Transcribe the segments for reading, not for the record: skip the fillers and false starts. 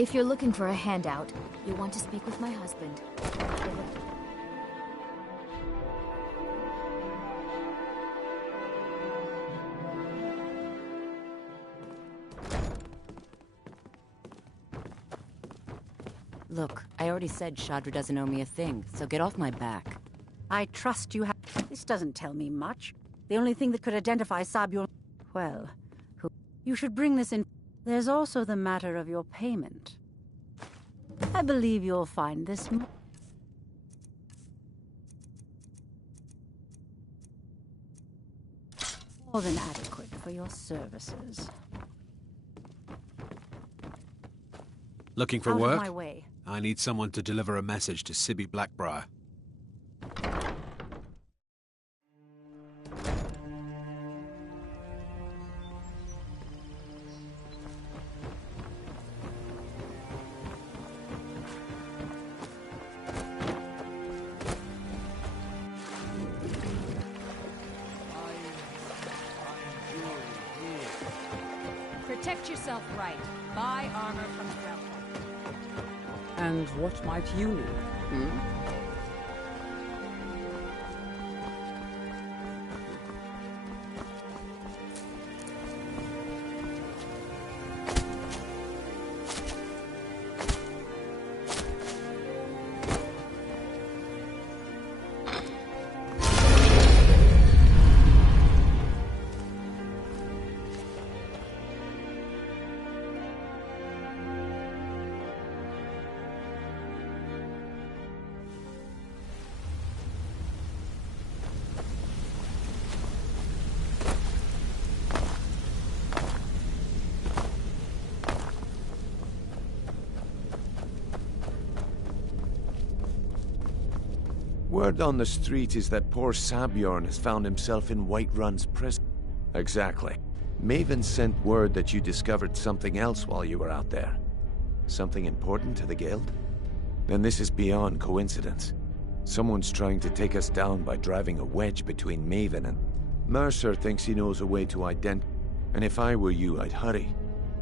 If you're looking for a handout, you'll want to speak with my husband. Look, I already said Shadra doesn't owe me a thing, so get off my back. I trust you have... This doesn't tell me much. The only thing that could identify Sabior... Well, you should bring this in... There's also the matter of your payment. I believe you'll find this... more than adequate for your services. Looking for Out work? of my way. I need someone to deliver a message to Sibby Blackbriar. Protect yourself right. Buy armor from Drell. And what might you need? Word on the street is that poor Sabjorn has found himself in Whiterun's prison. Exactly. Maven sent word that you discovered something else while you were out there. Something important to the Guild? Then this is beyond coincidence. Someone's trying to take us down by driving a wedge between Maven and... Mercer thinks he knows a way to identify... And if I were you, I'd hurry.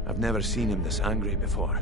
I've never seen him this angry before.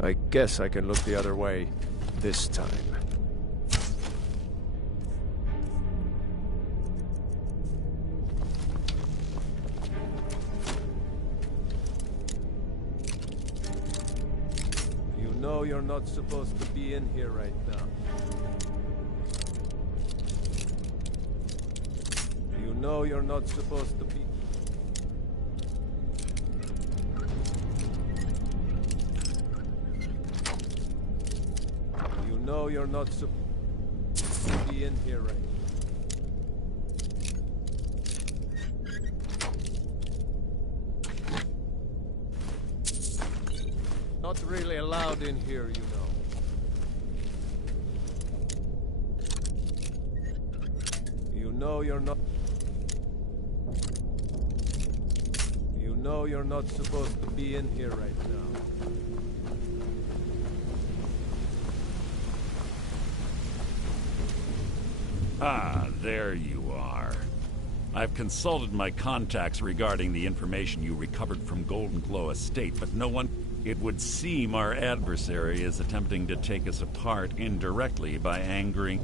I guess I can look the other way this time. You know you're not supposed to be in here right now. You know you're not supposed to be... No, you're not supposed to be in here right now. Not really allowed in here, you know. You know you're not... You know you're not supposed to be in here right now. Ah, there you are. I've consulted my contacts regarding the information you recovered from Golden Glow Estate, but no one... It would seem our adversary is attempting to take us apart indirectly by angering...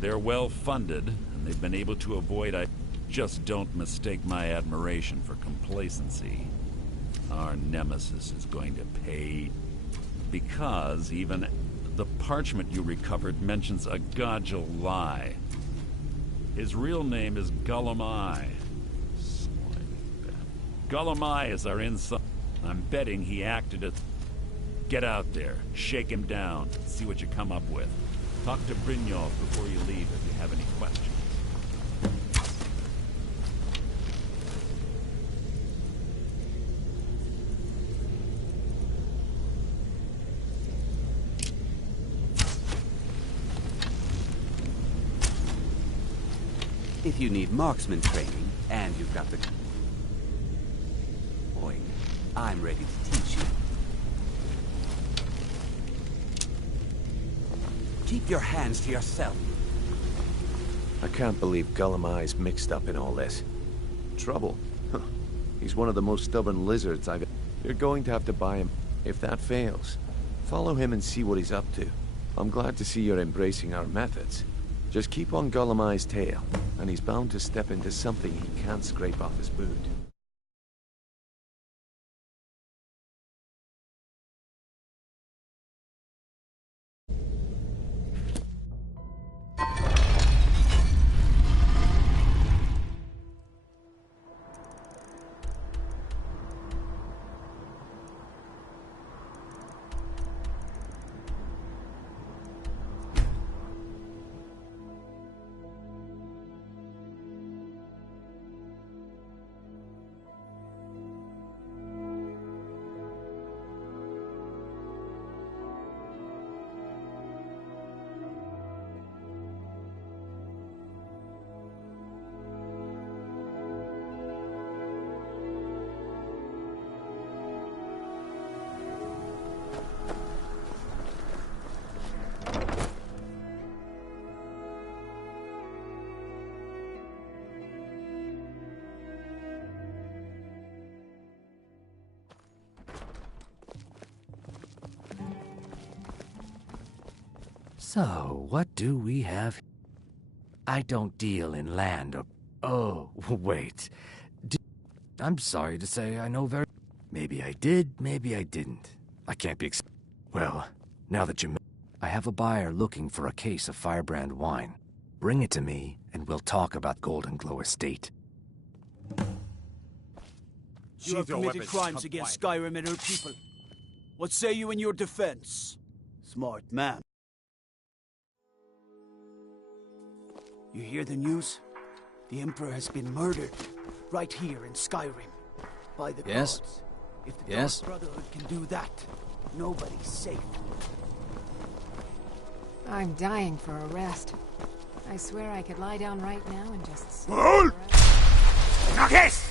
They're well-funded, and they've been able to avoid... Just don't mistake my admiration for complacency. Our nemesis is going to pay... Because even the parchment you recovered mentions a Godjal lie. His real name is Gullum Eye. Gullumai is our inside. I'm betting he acted as... Get out there, shake him down, see what you come up with. Talk to Brynjolf before you leave if you have any questions. If you need marksman training, and you've got the... Boy, I'm ready to teach you. Keep your hands to yourself. I can't believe Gullumai's mixed up in all this. Trouble? Huh. He's one of the most stubborn lizards I've... You're going to have to buy him. If that fails, follow him and see what he's up to. I'm glad to see you're embracing our methods. Just keep on Gullumai's tail, and he's bound to step into something he can't scrape off his boot. So, what do we have? I don't deal in land or... Oh, wait. I'm sorry to say I know very... Maybe I did, maybe I didn't. I can't be Well, now that you... I have a buyer looking for a case of Firebrand wine. Bring it to me, and we'll talk about Golden Glow Estate. You have committed crimes against Skyrim and her people. What say you in your defense? Smart man. You hear the news? The Emperor has been murdered, right here in Skyrim, by the gods. If the Dark Brotherhood can do that, nobody's safe. I'm dying for a rest. I swear I could lie down right now and just... Nakis!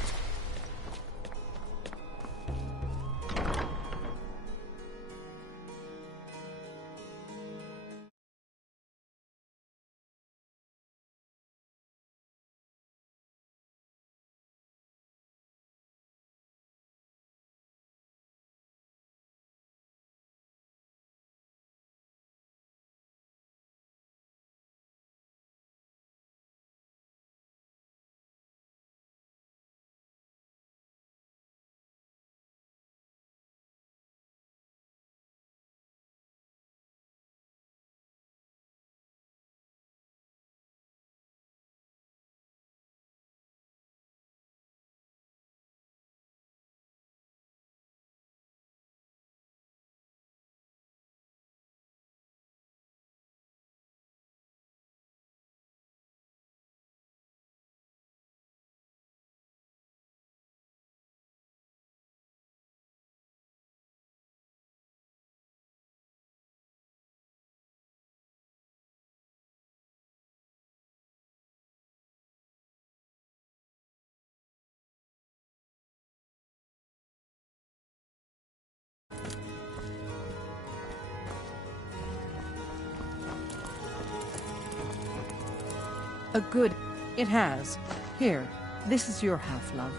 A good... It has. Here, this is your half, love.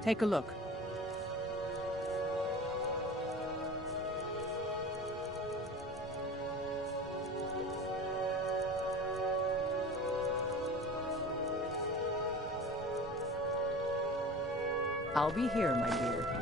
Take a look. I'll be here, my dear.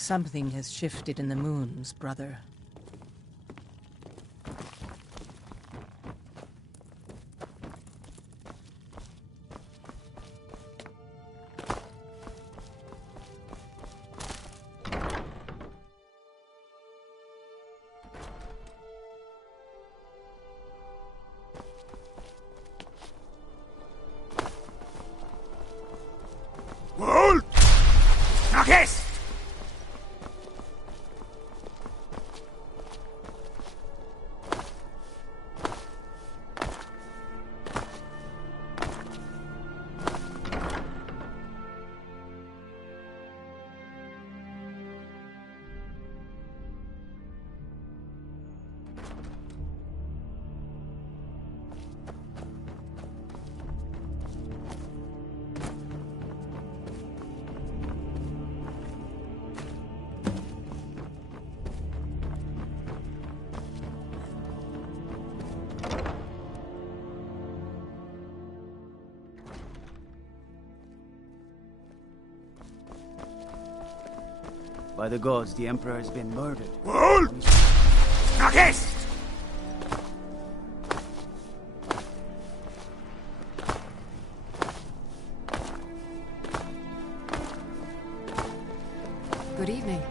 Something has shifted in the moons, brother. By the gods, the Emperor has been murdered. Good evening.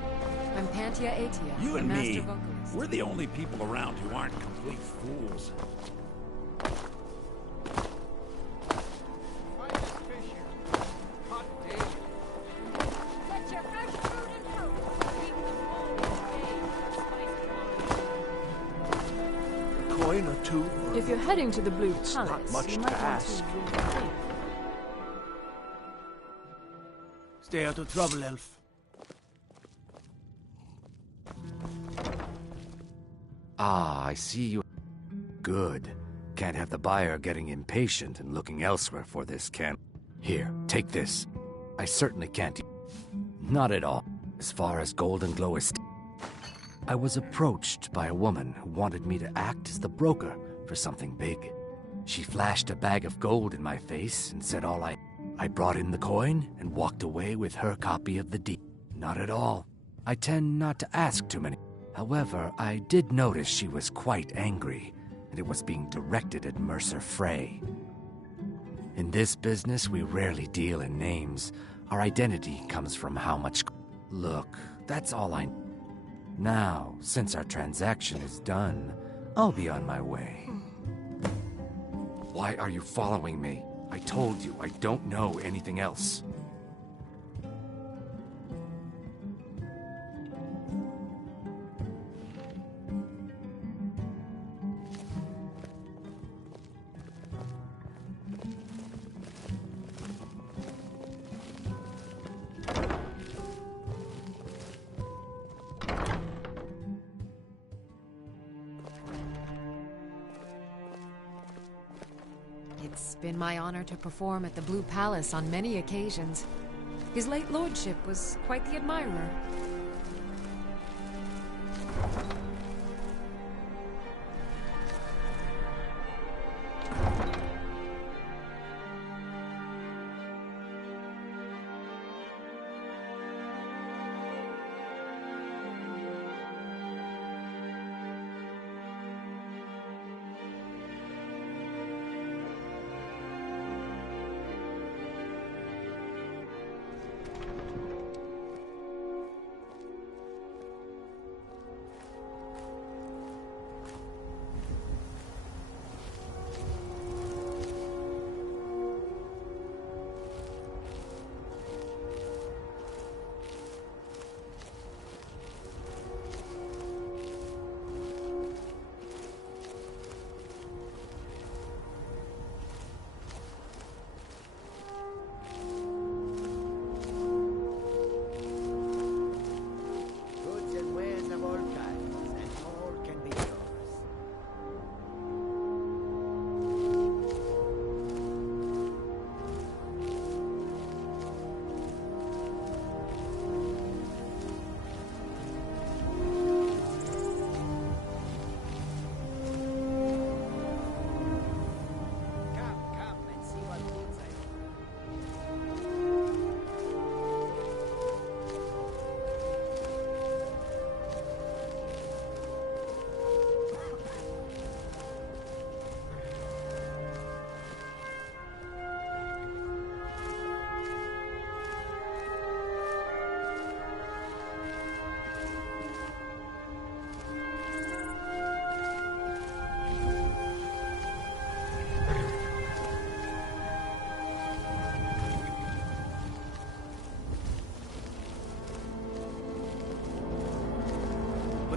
I'm Pantia Atia, You the and master me, vocalist. we're the only people around who aren't complete fools. Coin or two? If you're heading to the Blue It's Palace, not much you to might ask. want to rethink. Stay out of trouble, Elf. Ah, I see you. Good. Can't have the buyer getting impatient and looking elsewhere for this can. Here, take this. I certainly can't. Not at all. As far as Golden Glow is. I was approached by a woman who wanted me to act as the broker for something big. She flashed a bag of gold in my face and said I brought in the coin and walked away with her copy of the deed. Not at all. I tend not to ask too many. However, I did notice she was quite angry, and it was being directed at Mercer Frey. In this business, we rarely deal in names. Our identity comes from how much... Look, that's all I... Now, since our transaction is done, I'll be on my way. Why are you following me? I told you I don't know anything else. It's been my honor to perform at the Blue Palace on many occasions. His late lordship was quite the admirer.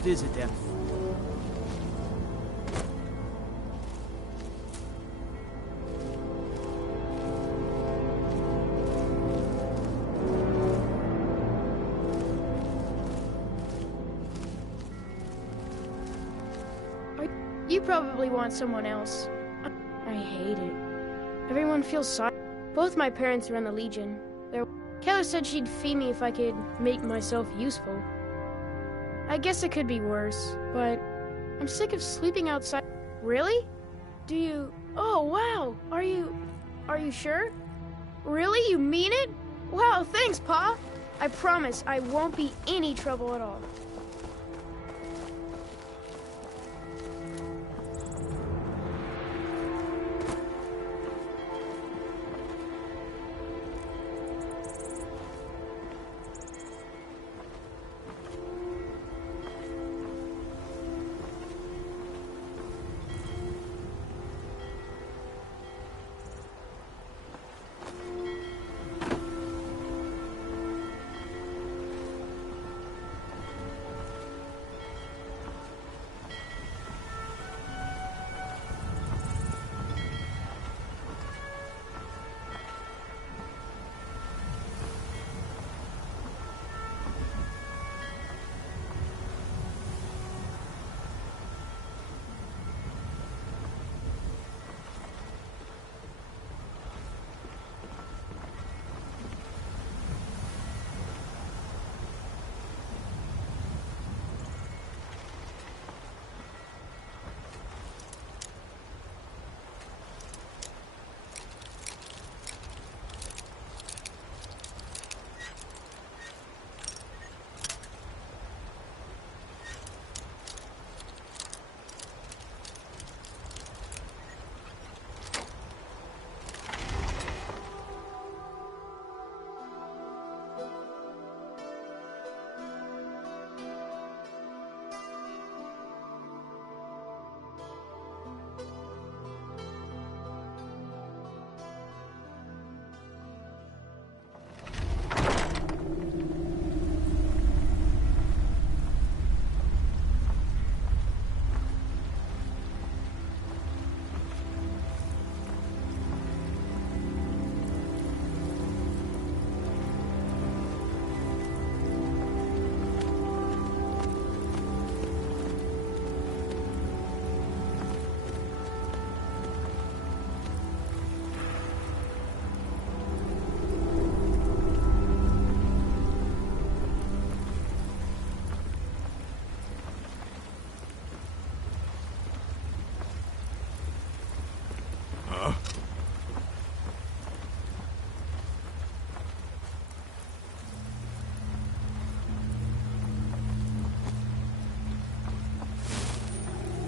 What is it then? You probably want someone else. I hate it. Everyone feels sorry. Both my parents are in the Legion. Keller said she'd fee me if I could make myself useful. I guess it could be worse, but I'm sick of sleeping outside. Really? Do you... Oh, wow! Are you sure? Really? You mean it? Wow, thanks, Pa! I promise I won't be any trouble at all.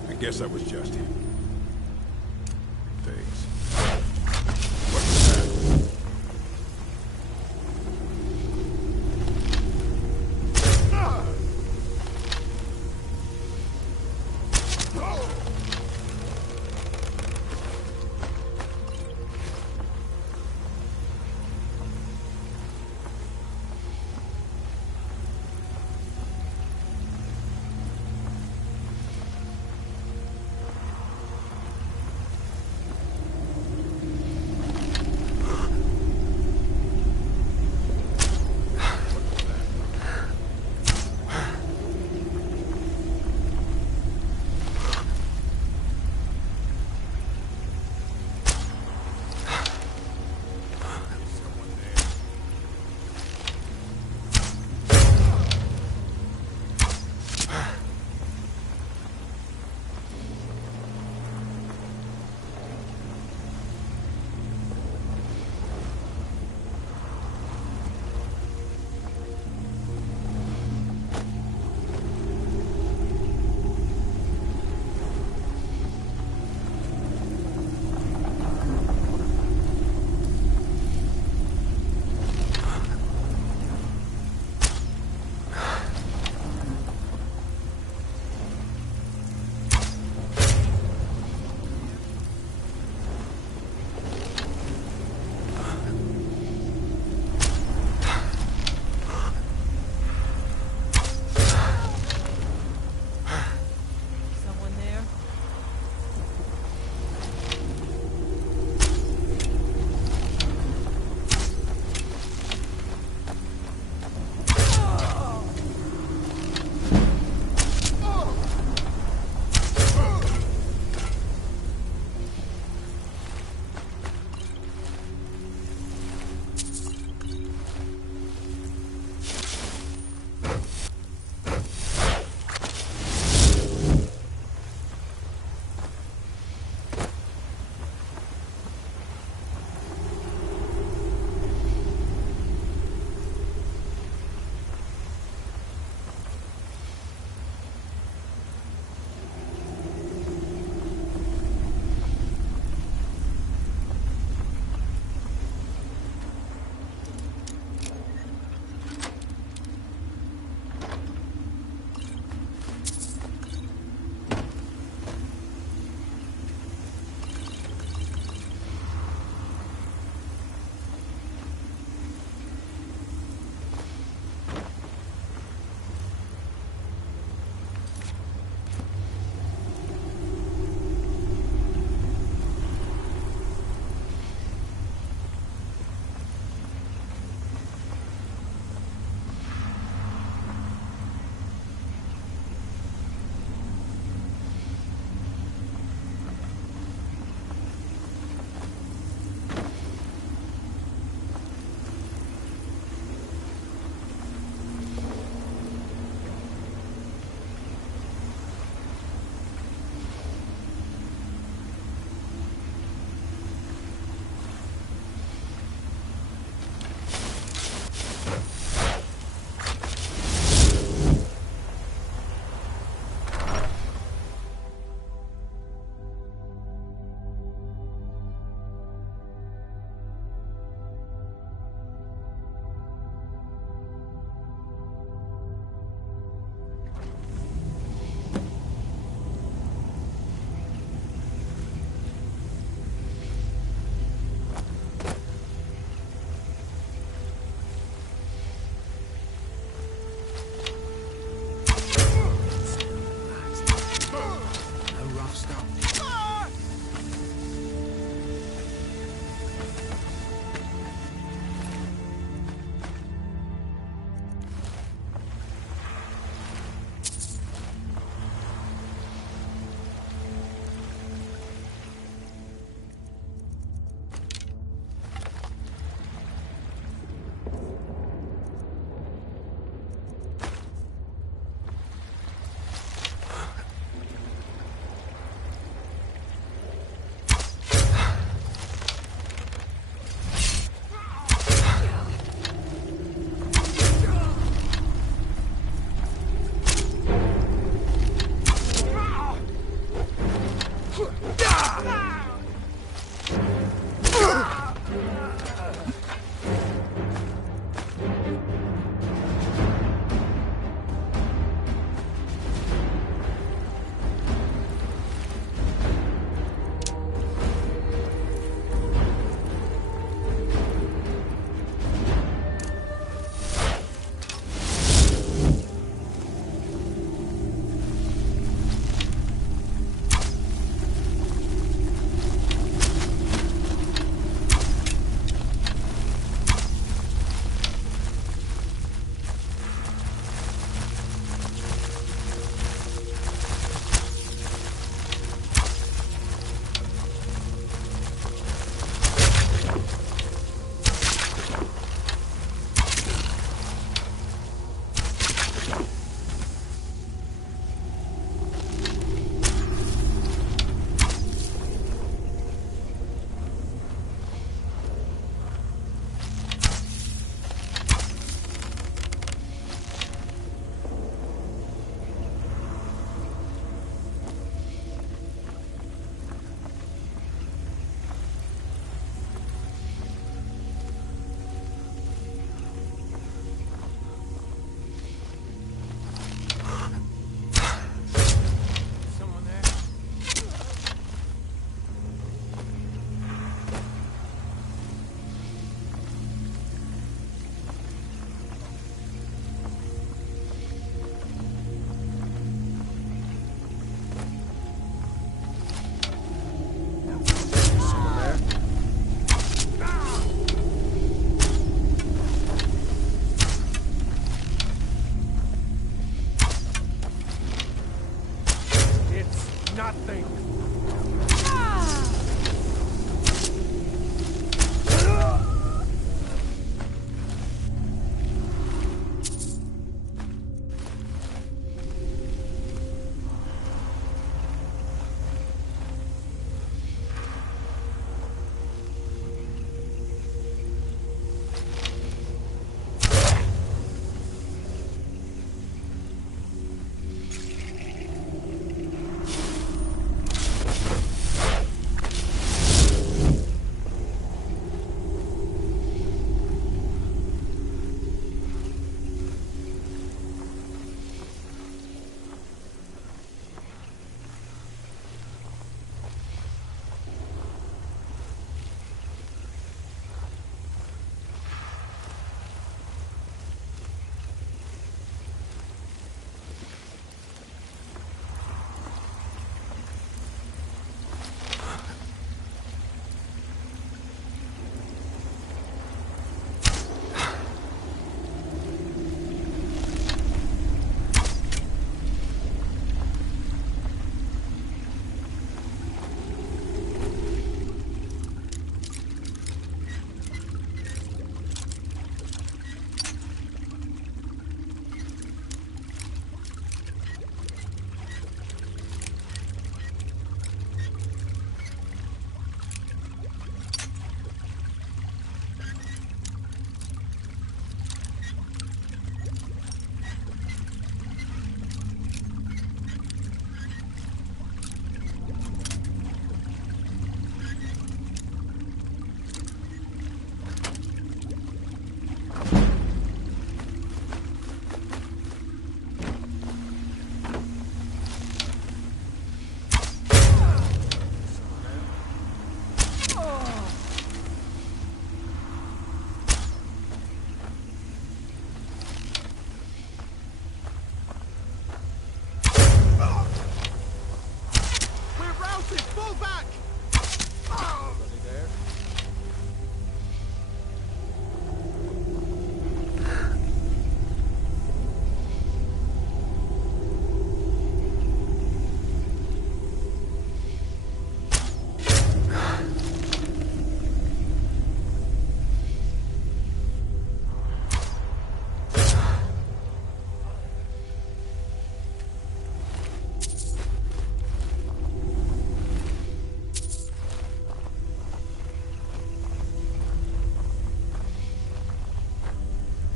I guess I was just him. Thanks.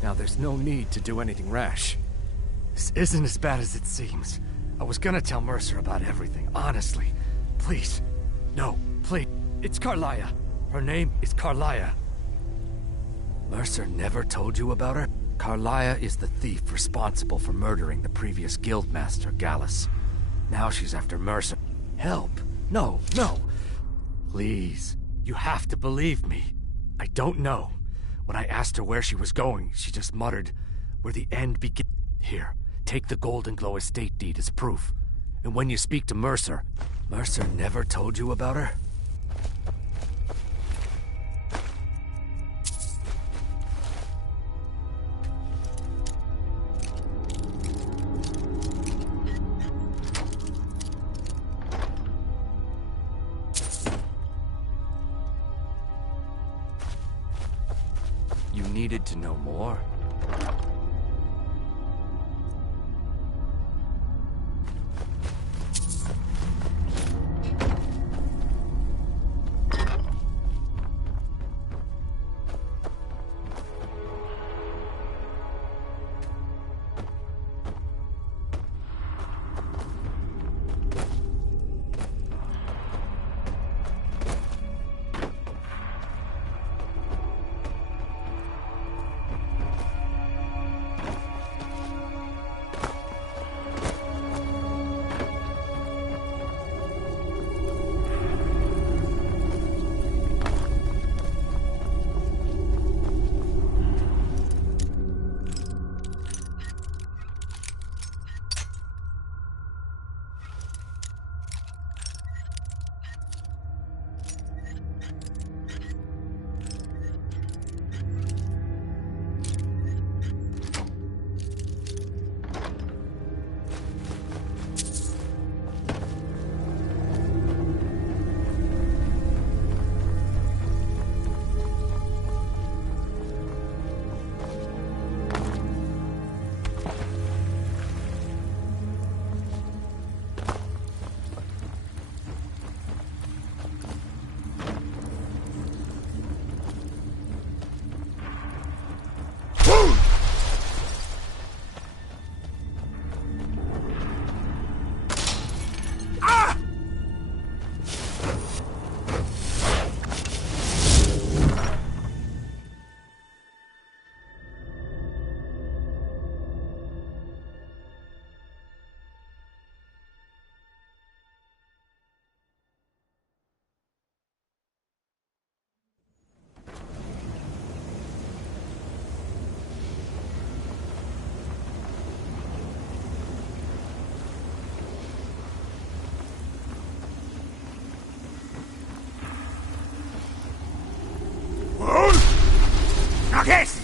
Now there's no need to do anything rash. This isn't as bad as it seems. I was gonna tell Mercer about everything, honestly. Please. No, please. It's Carlia. Her name is Carlia. Mercer never told you about her? Carlia is the thief responsible for murdering the previous guildmaster, Gallus. Now she's after Mercer. Help. No, no. Please. You have to believe me. I don't know. When I asked her where she was going, she just muttered, "Where the end begins." Here, take the Golden Glow estate deed as proof. And when you speak to Mercer, Mercer never told you about her? You needed to know more? Yes!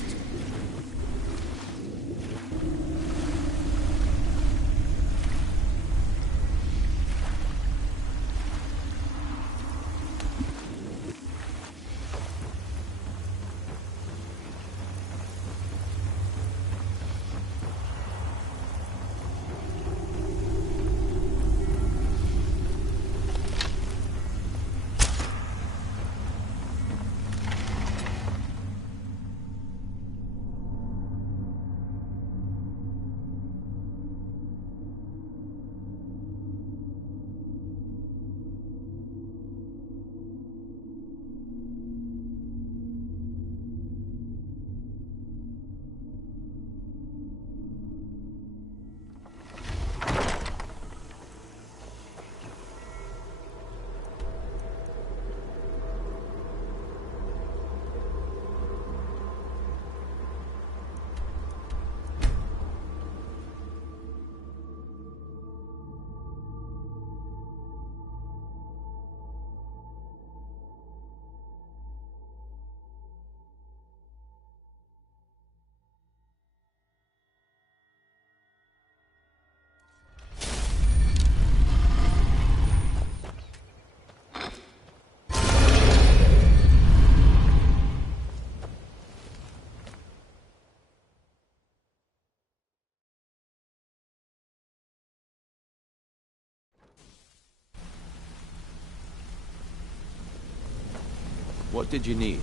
What did you need?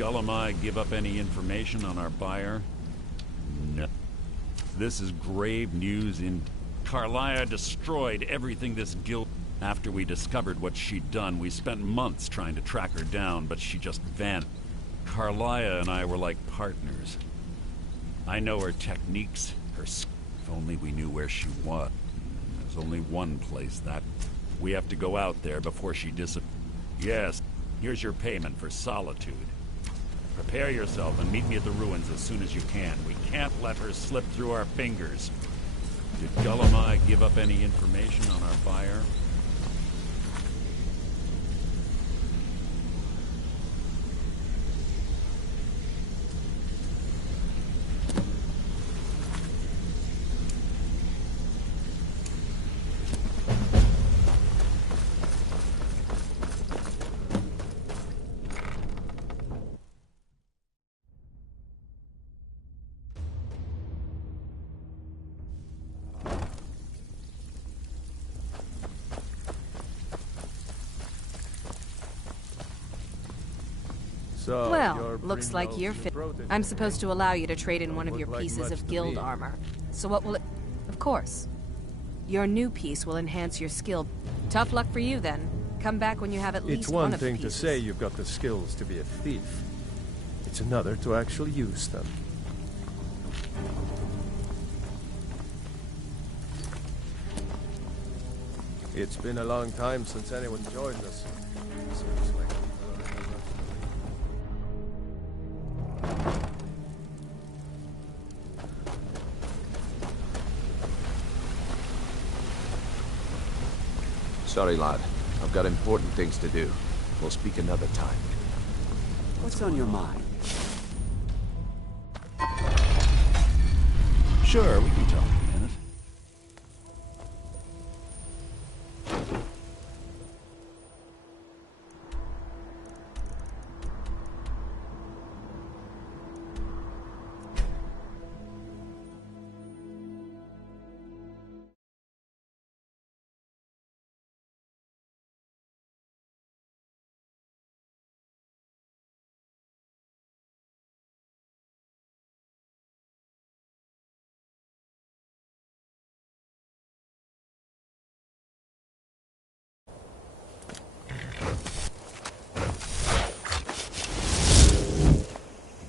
Guillemai give up any information on our buyer? No. This is grave news in... Carlia destroyed everything this guild... After we discovered what she'd done, we spent months trying to track her down, but she just vanished. Carlia and I were like partners. I know her techniques, her... If only we knew where she was. There's only one place that... We have to go out there before she disappears. Yes, here's your payment for solitude. Prepare yourself and meet me at the ruins as soon as you can. We can't let her slip through our fingers. Did Guillemai give up any information on our buyer? Well, looks like you're fit. I'm supposed to allow you to trade in one of your pieces of guild armor. So what will it... Of course. Your new piece will enhance your skill. Tough luck for you, then. Come back when you have at least one of the pieces. It's one thing to say you've got the skills to be a thief. It's another to actually use them. It's been a long time since anyone joined us. Seems like Sorry, lad. I've got important things to do. We'll speak another time. What's on your mind? Sure, we can talk a minute.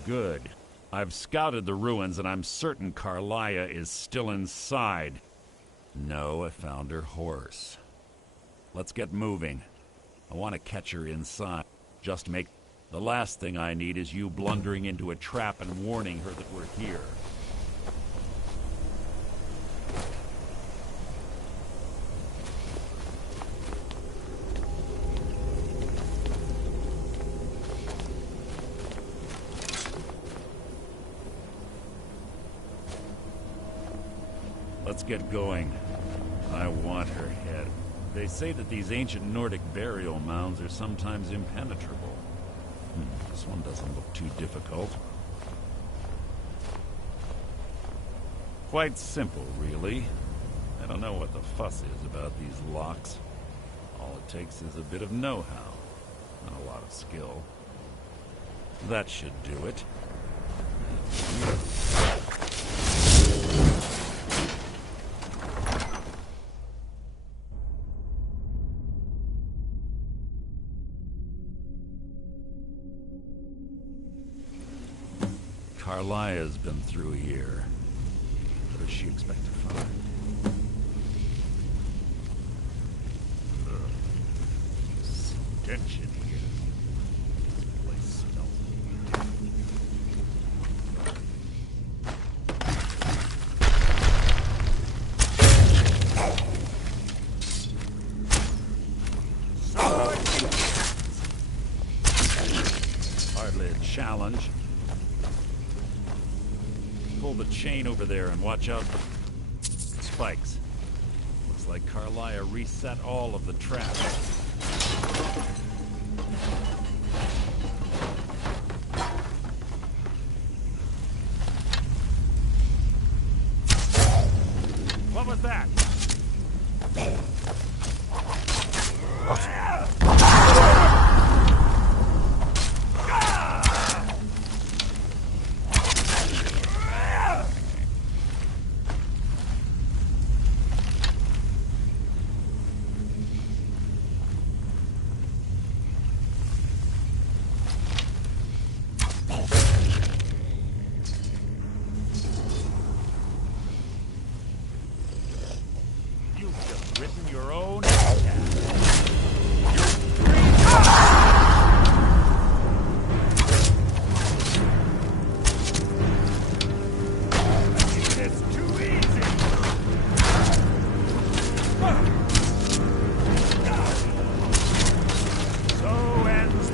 Good. I've scouted the ruins and I'm certain Carlia is still inside. No, I found her horse. Let's get moving. I want to catch her inside. Just make... The last thing I need is you blundering into a trap and warning her that we're here. Let's get going. I want her head. They say that these ancient Nordic burial mounds are sometimes impenetrable. This one doesn't look too difficult. Quite simple, really. I don't know what the fuss is about these locks. All it takes is a bit of know-how, and a lot of skill. That should do it. Carlia's been through here. What does she expect to find? Stench in here. This place smells weird. Hardly a challenge. Pull the chain over there and watch out for spikes. Looks like Carlia reset all of the traps. What was that?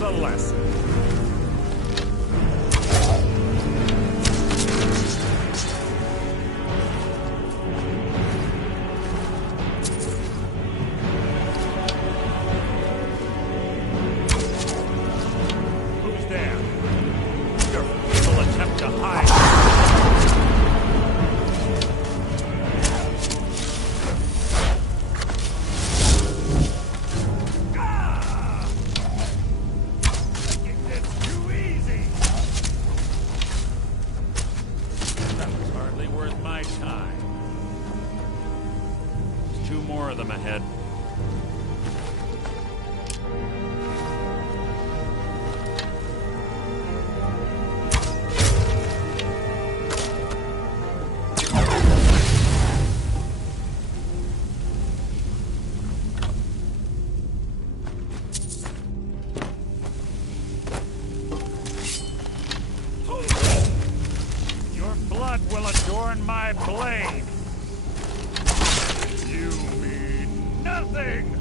a lesson. Who's there? Your feeble attempt to hide. More of them ahead. Your blood will adorn my blade. You mean nothing!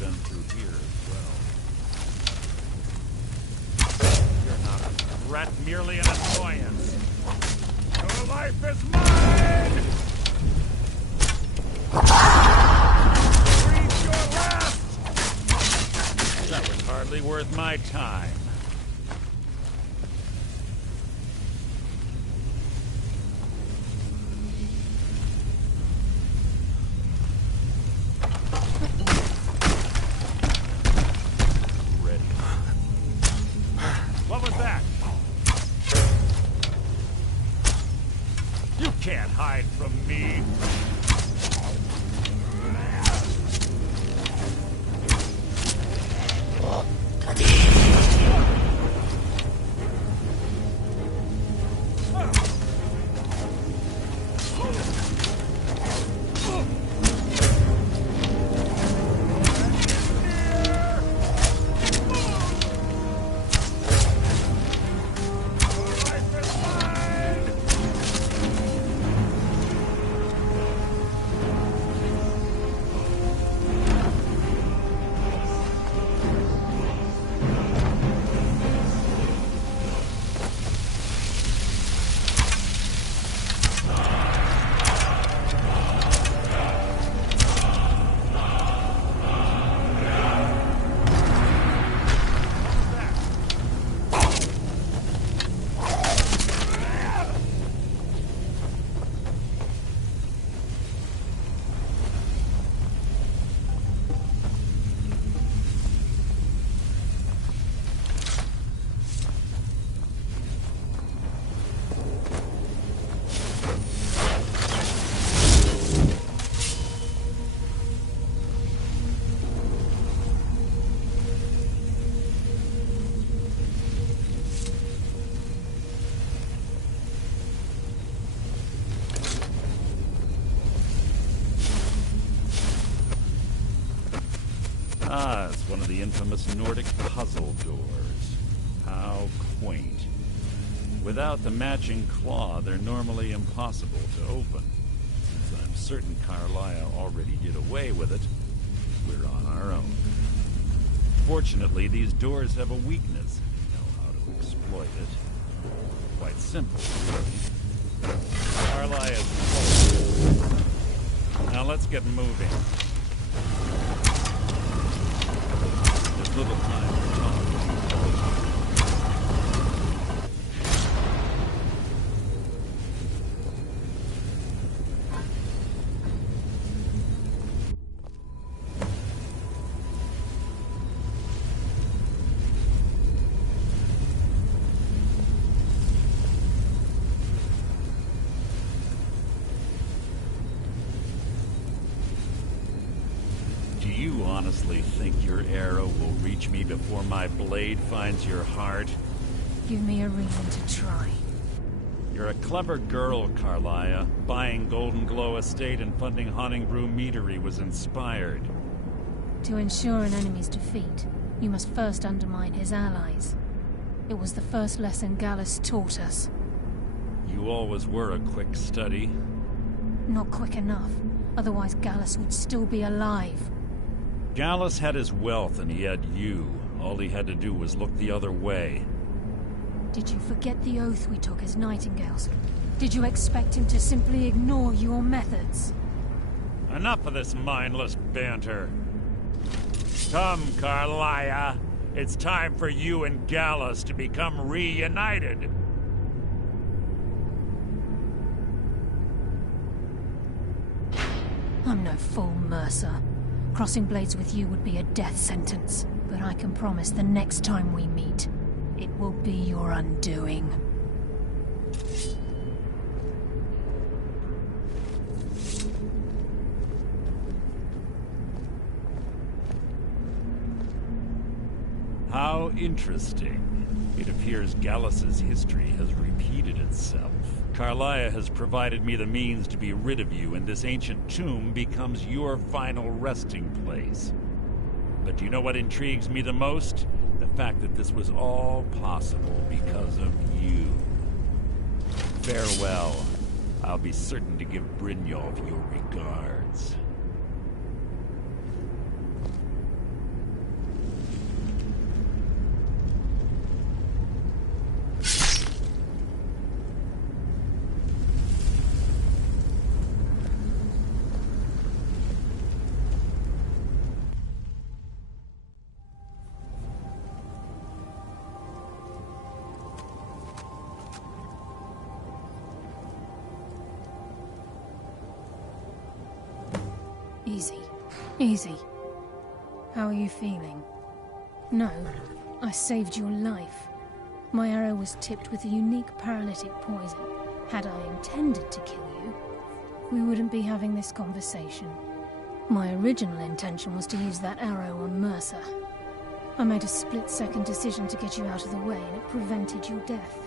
been through here as well. You're not a threat, merely an annoyance. Your life is mine! Breathe your last! That was hardly worth my time. What was that? You can't hide from me. Ah, it's one of the infamous Nordic puzzle doors. How quaint. Without the matching claw, they're normally impossible to open. Since I'm certain Carlia already did away with it, we're on our own. Fortunately, these doors have a weakness. We know how to exploit it. Quite simple, really. Carlia is close. Now let's get moving. There's little time to talk. Do you honestly think your arrow will reach me before my blade finds your heart? Give me a reason to try. You're a clever girl, Carlia. Buying Golden Glow Estate and funding Haunting Brew Meadery was inspired. To ensure an enemy's defeat, you must first undermine his allies. It was the first lesson Gallus taught us. You always were a quick study. Not quick enough, otherwise Gallus would still be alive. Gallus had his wealth and he had you. All he had to do was look the other way. Did you forget the oath we took as Nightingales? Did you expect him to simply ignore your methods? Enough of this mindless banter. Come, Carlia. It's time for you and Gallus to become reunited. I'm no fool, Mercer. Crossing blades with you would be a death sentence. But I can promise the next time we meet, it will be your undoing. How interesting. It appears Gallus's history has repeated itself. Carlia has provided me the means to be rid of you, and this ancient tomb becomes your final resting place. But do you know what intrigues me the most? The fact that this was all possible because of you. Farewell. I'll be certain to give Brynjolf your regards. Easy. Easy. How are you feeling? No, I saved your life. My arrow was tipped with a unique paralytic poison. Had I intended to kill you, we wouldn't be having this conversation. My original intention was to use that arrow on Mercer. I made a split-second decision to get you out of the way, and it prevented your death.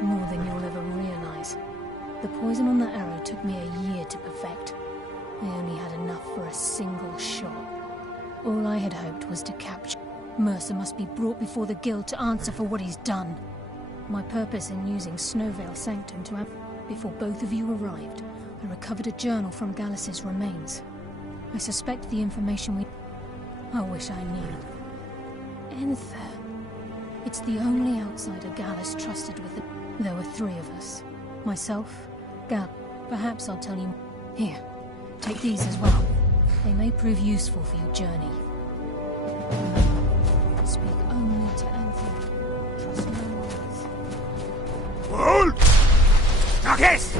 More than you'll ever realize. The poison on that arrow took me a year to perfect. I only had enough for a single shot. All I had hoped was to capture. Mercer must be brought before the Guild to answer for what he's done. My purpose in using Snowvale Sanctum to have... Before both of you arrived, I recovered a journal from Gallus's remains. I suspect the information we... I wish I knew. Enther. It's the only outsider Gallus trusted with it. There were 3 of us. Myself, Gal. Perhaps I'll tell you... Here, take these as well. They may prove useful for your journey. Speak only to Anthem. Trust no one else. Hold! Marcus!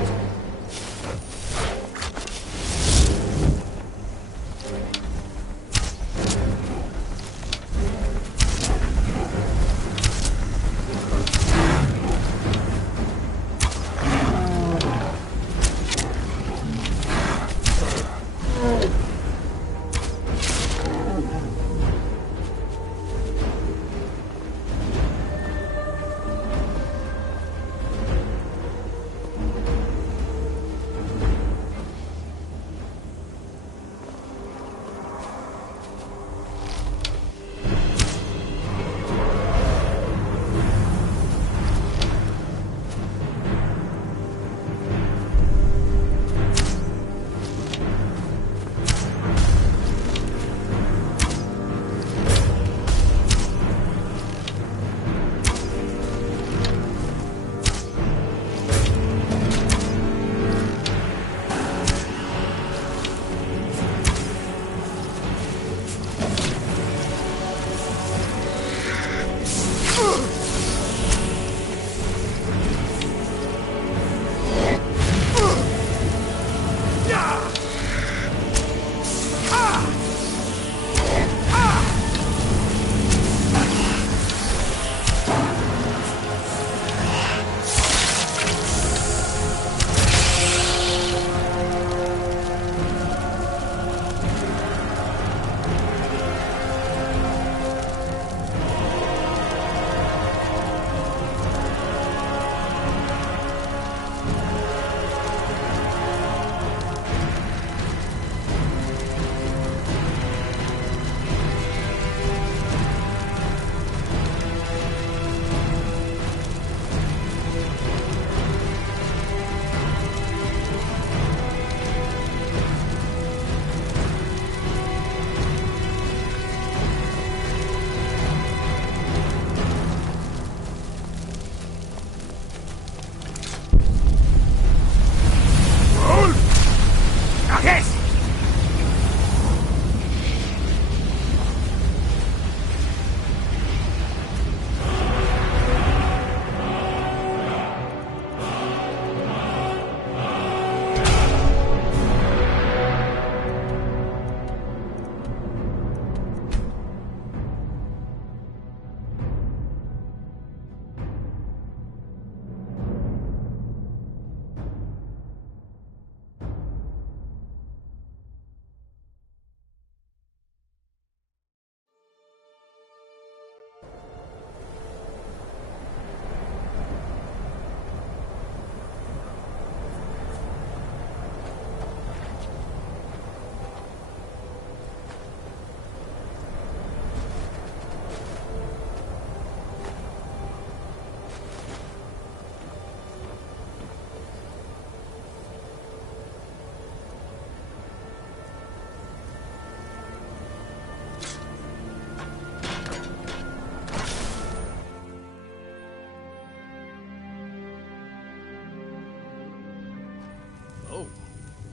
Oh,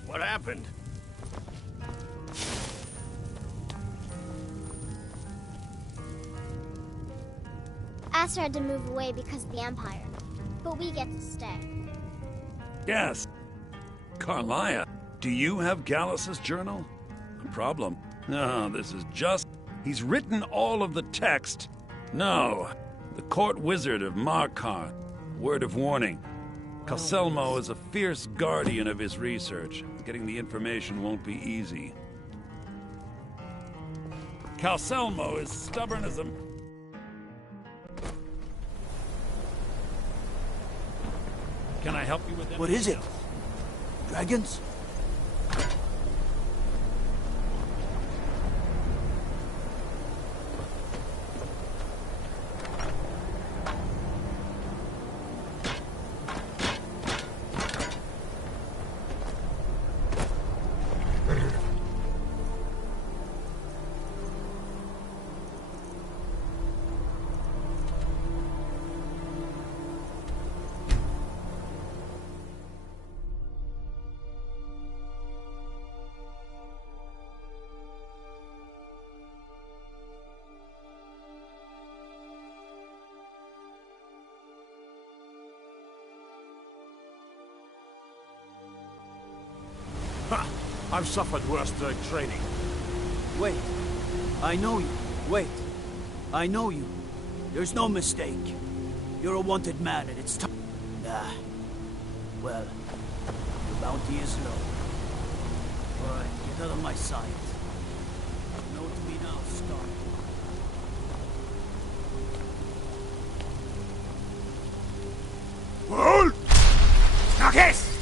what happened? Aster had to move away because of the Empire, but we get to stay. Yes. Carlia, Do you have Gallus's journal? No problem. No, this is just... He's written all of the text. No. The court wizard of Markarth. Word of warning. Calselmo is a fierce guardian of his research. Getting the information won't be easy. Calselmo is stubborn as a... Can I help you with that? What is it? Dragons? I've suffered worse during training. Wait. I know you. Wait. I know you. There's no mistake. You're a wanted man, and it's time. Ah. Well, the bounty is low. Alright, get out of my sight. You know to me now, Star. Hold! Knockes!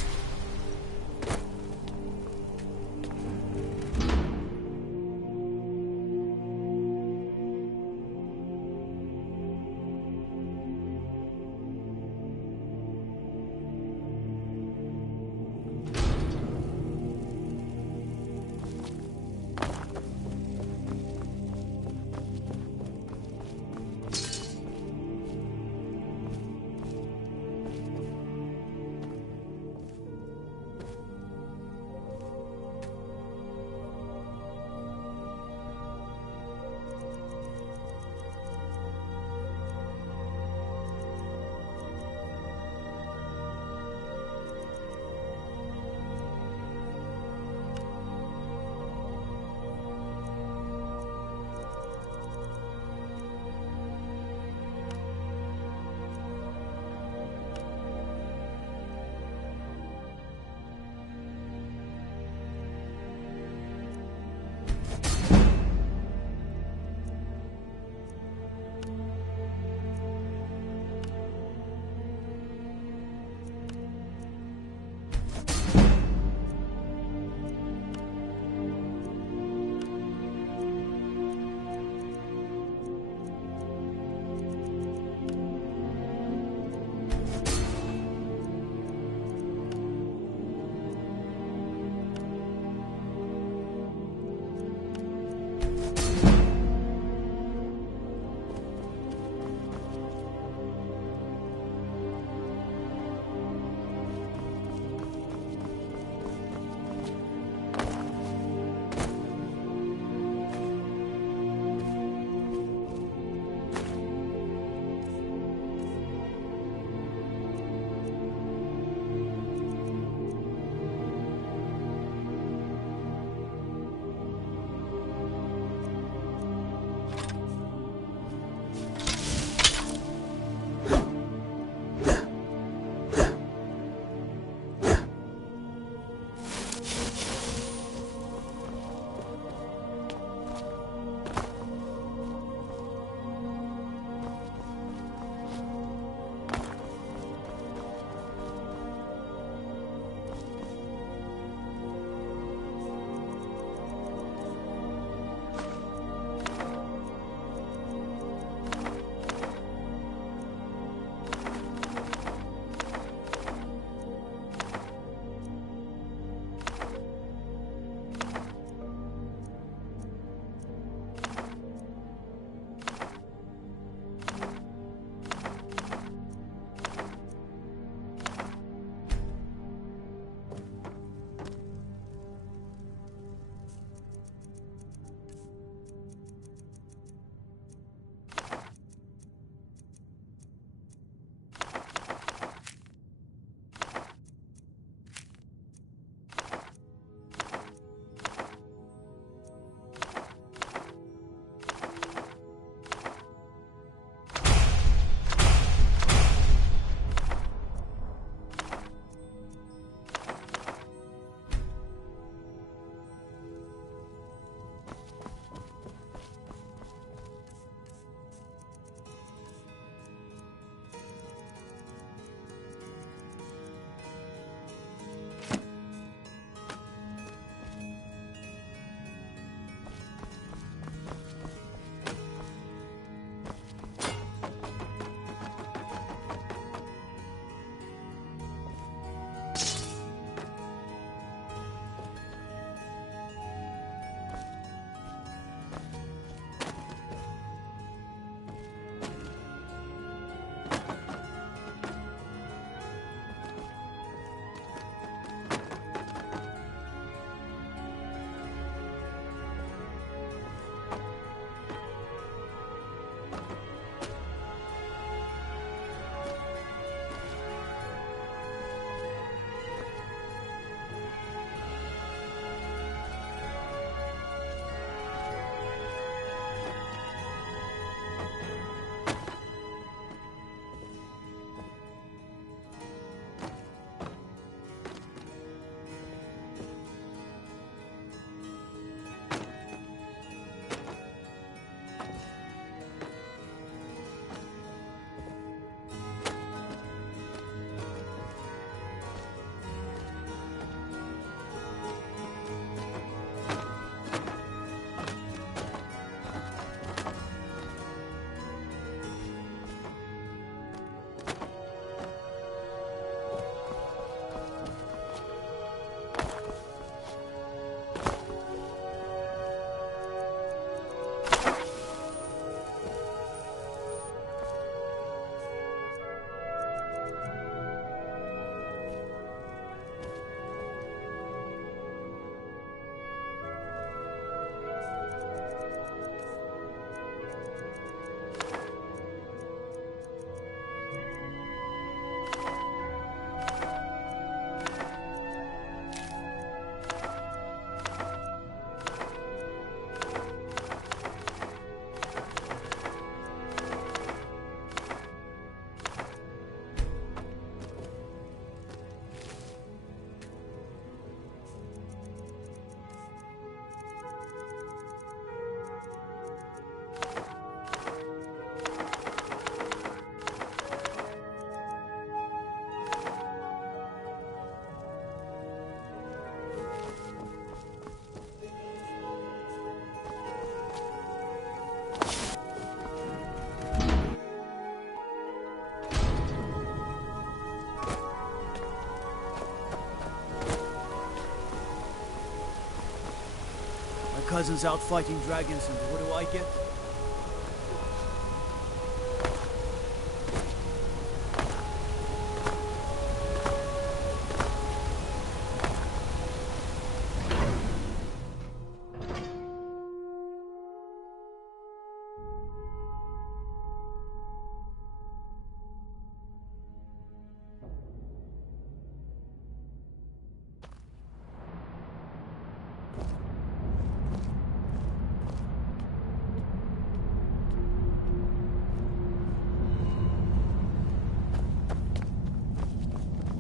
peasants out fighting dragons, and what do I get?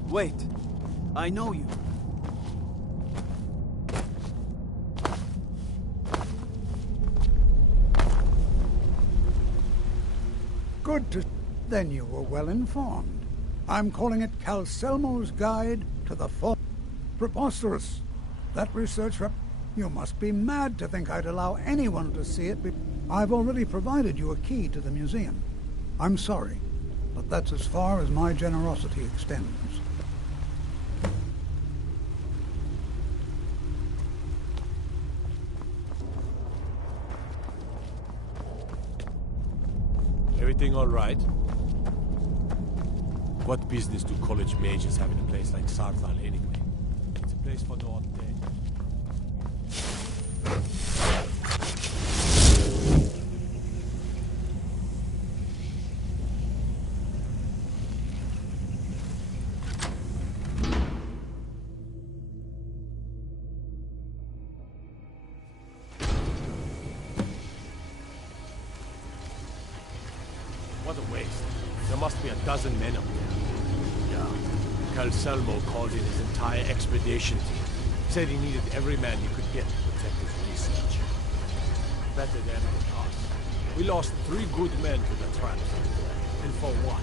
Wait, I know you. Good to... Then you were well informed. I'm calling it Calcelmo's Guide to the Fall. Preposterous. That research rep... You must be mad to think I'd allow anyone to see it. I've already provided you a key to the museum. I'm sorry, but that's as far as my generosity extends. Everything all right? What business do college mages have in a place like Sarthal anyway? It's a place for no undead. What a waste. There must be a dozen men up there. Yeah. Calcelmo called in his entire expedition team. Said he needed every man he could get to protect his research. Better them than us. We lost 3 good men to the traps. And for what?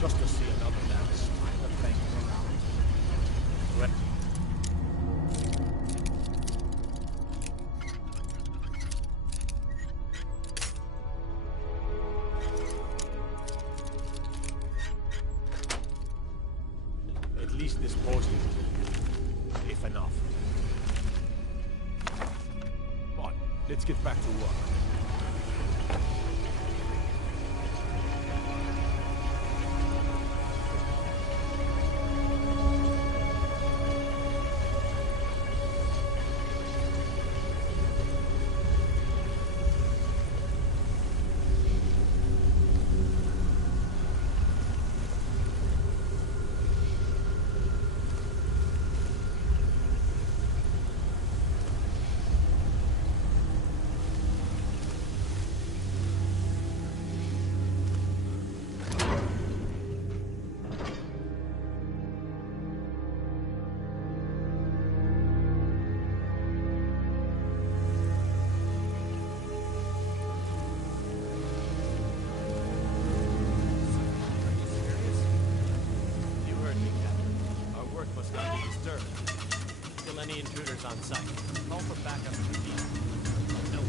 Just to see another man smile and thank him around. At least this posting will be if enough. But let's get back to work. Still any intruders on site. Call for backup immediately. No.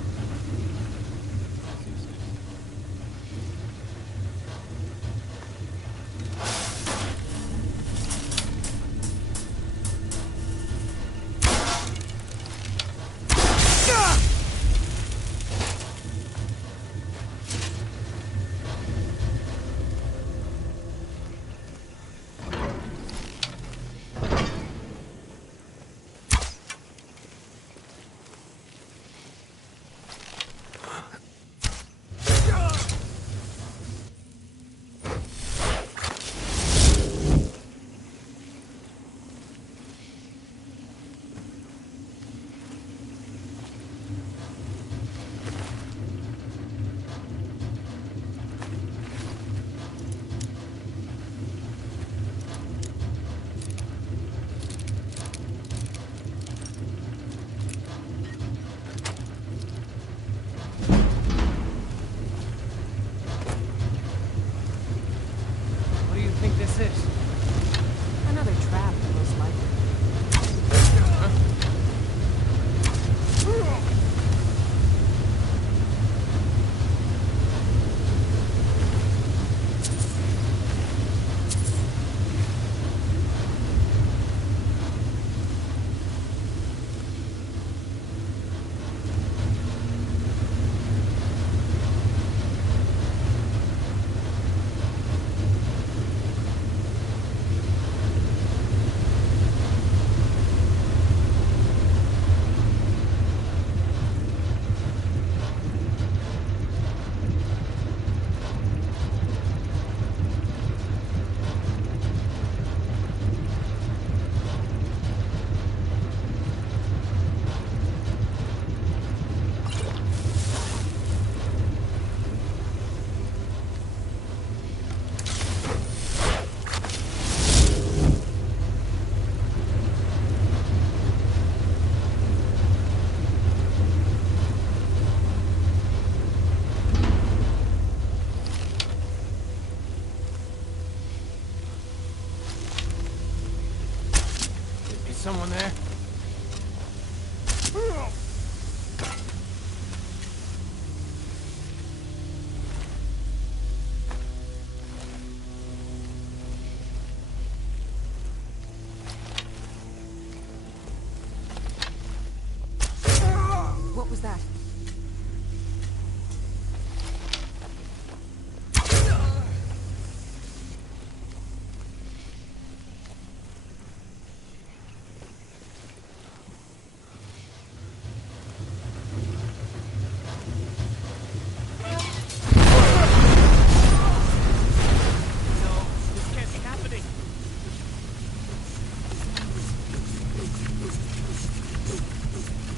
someone there? What was that?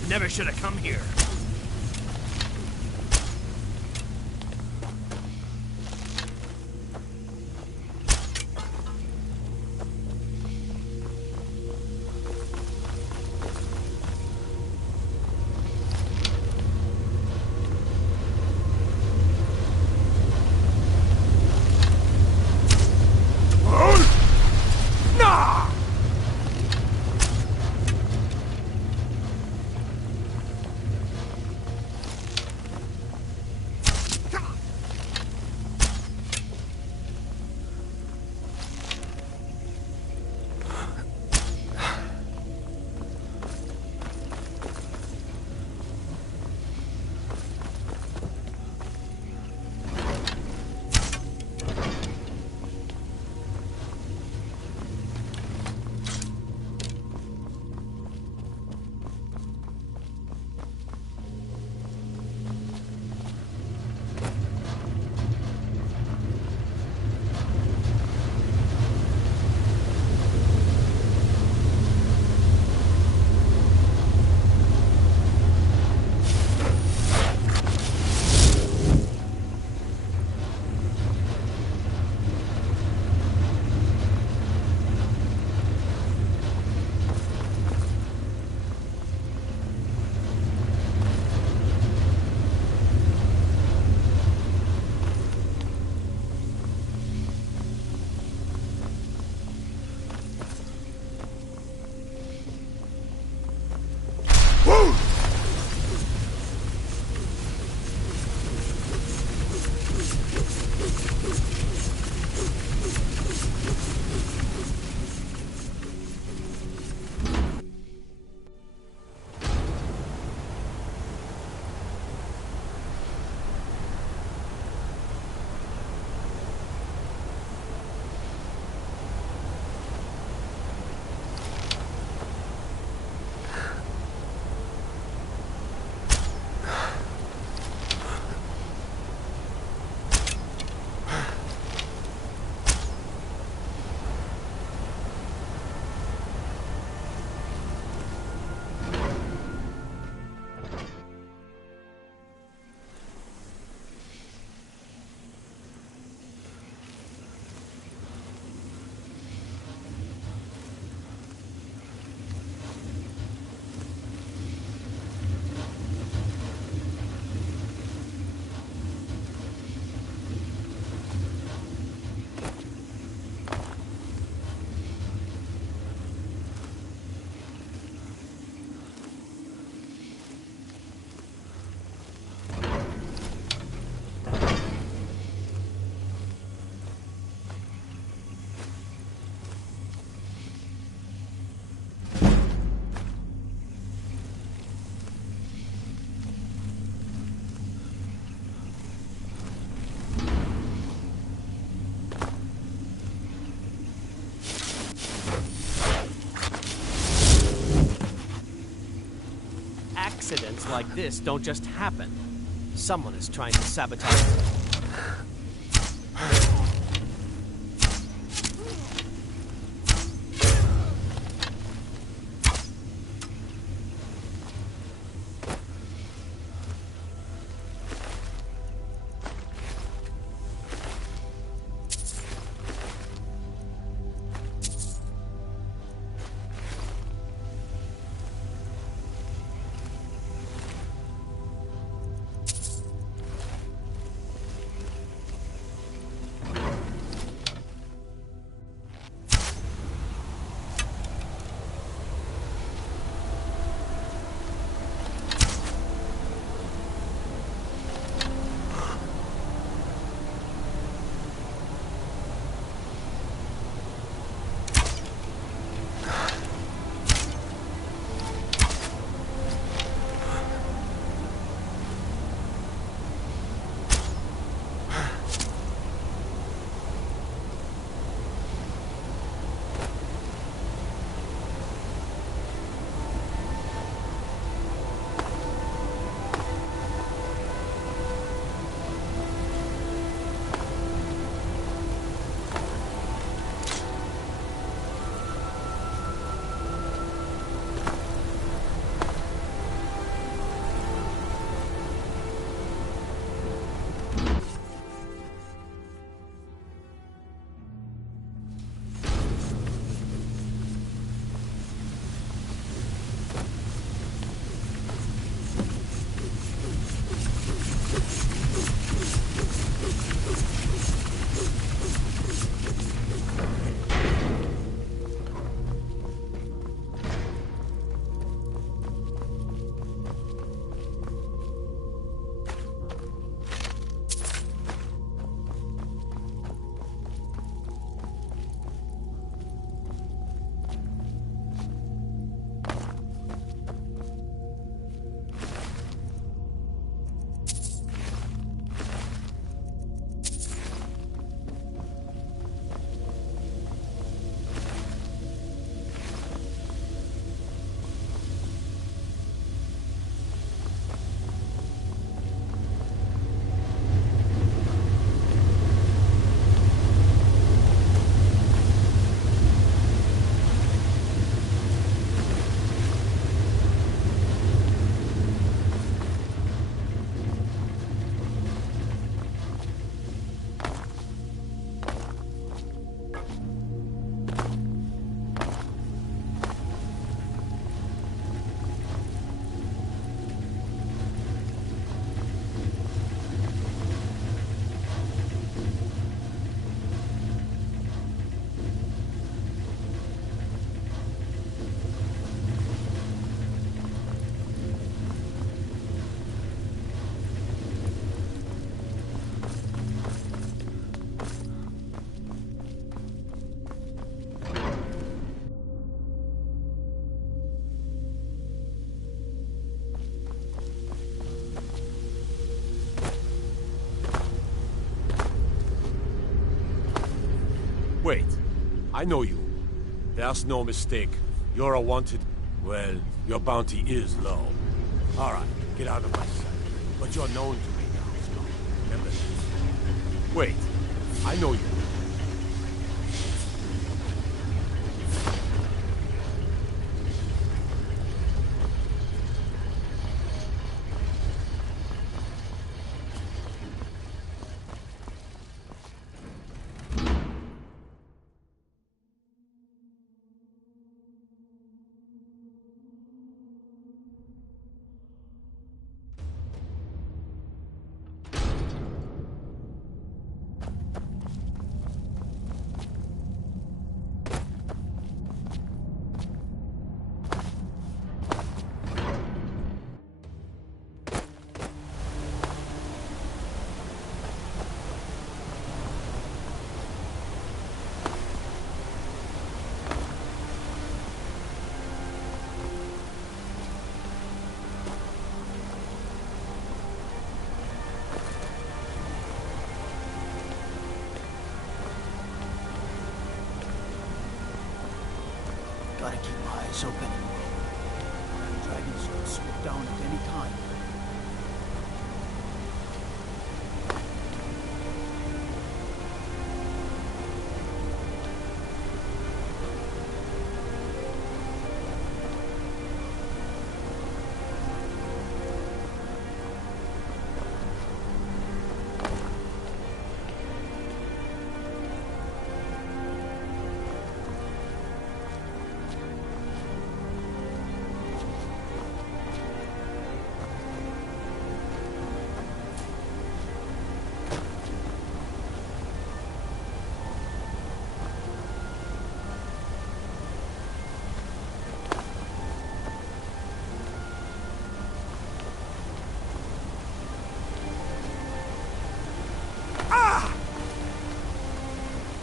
Never should have come here. Accidents like this don't just happen. Someone is trying to sabotage it. Wait. I know you. There's no mistake. You're a wanted... Well, your bounty is low. Alright, get out of my sight. But you're known to me now, Scott. Remember that. Wait. I know you. Gotta keep my eyes open. Dragons could swoop down at any time.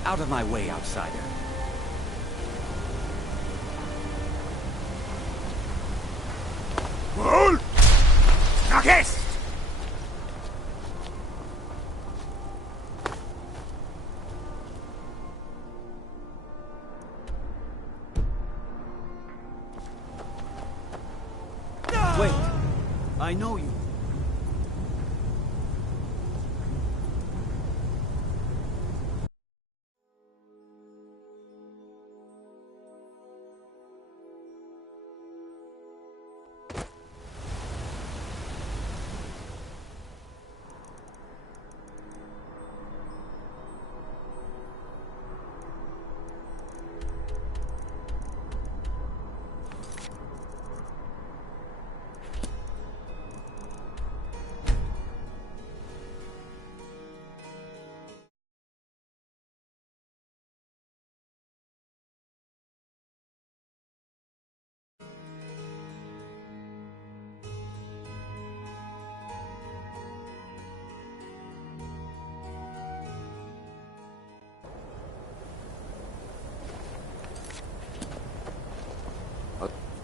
Out of my way, outsider. Hold! Nakest! Wait, I know you.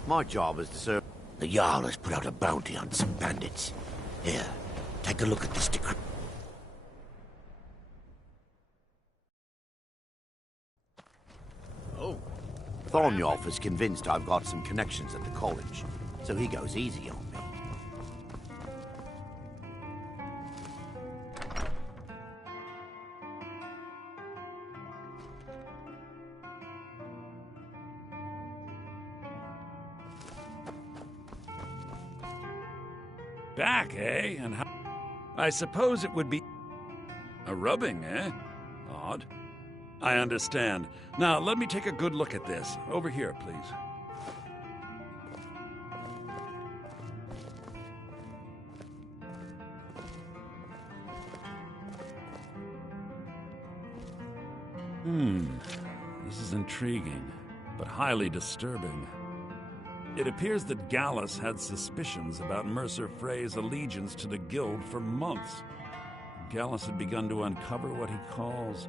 My job is to serve... The Jarl has put out a bounty on some bandits. Here, take a look at this decree. Oh. Thornjolf is convinced I've got some connections at the college, so he goes easy on me. Back, eh? And how... I suppose it would be... A rubbing, eh? Odd. I understand. Now, let me take a good look at this. Over here, please. This is intriguing, but highly disturbing. It appears that Gallus had suspicions about Mercer Frey's allegiance to the Guild for months. Gallus had begun to uncover what he calls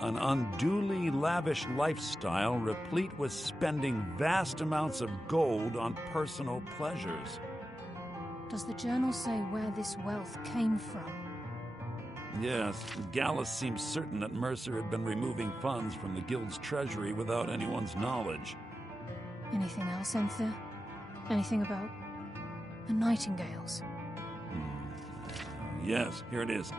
an unduly lavish lifestyle replete with spending vast amounts of gold on personal pleasures. Does the journal say where this wealth came from? Yes, Gallus seems certain that Mercer had been removing funds from the Guild's treasury without anyone's knowledge. Anything else, Enther? Anything about the Nightingales? Yes, here it is.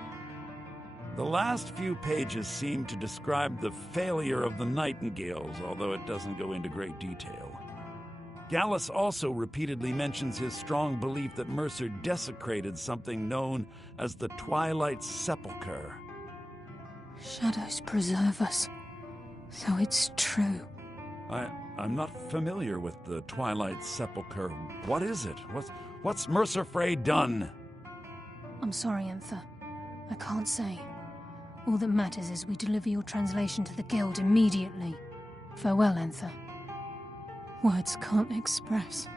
The last few pages seem to describe the failure of the Nightingales, although it doesn't go into great detail. Gallus also repeatedly mentions his strong belief that Mercer desecrated something known as the Twilight Sepulchre. Shadows preserve us. So it's true. I'm not familiar with the Twilight Sepulchre. What is it? What's Mercer Frey done? I'm sorry, Enther. I can't say. All that matters is we deliver your translation to the Guild immediately. Farewell, Enther. Words can't express.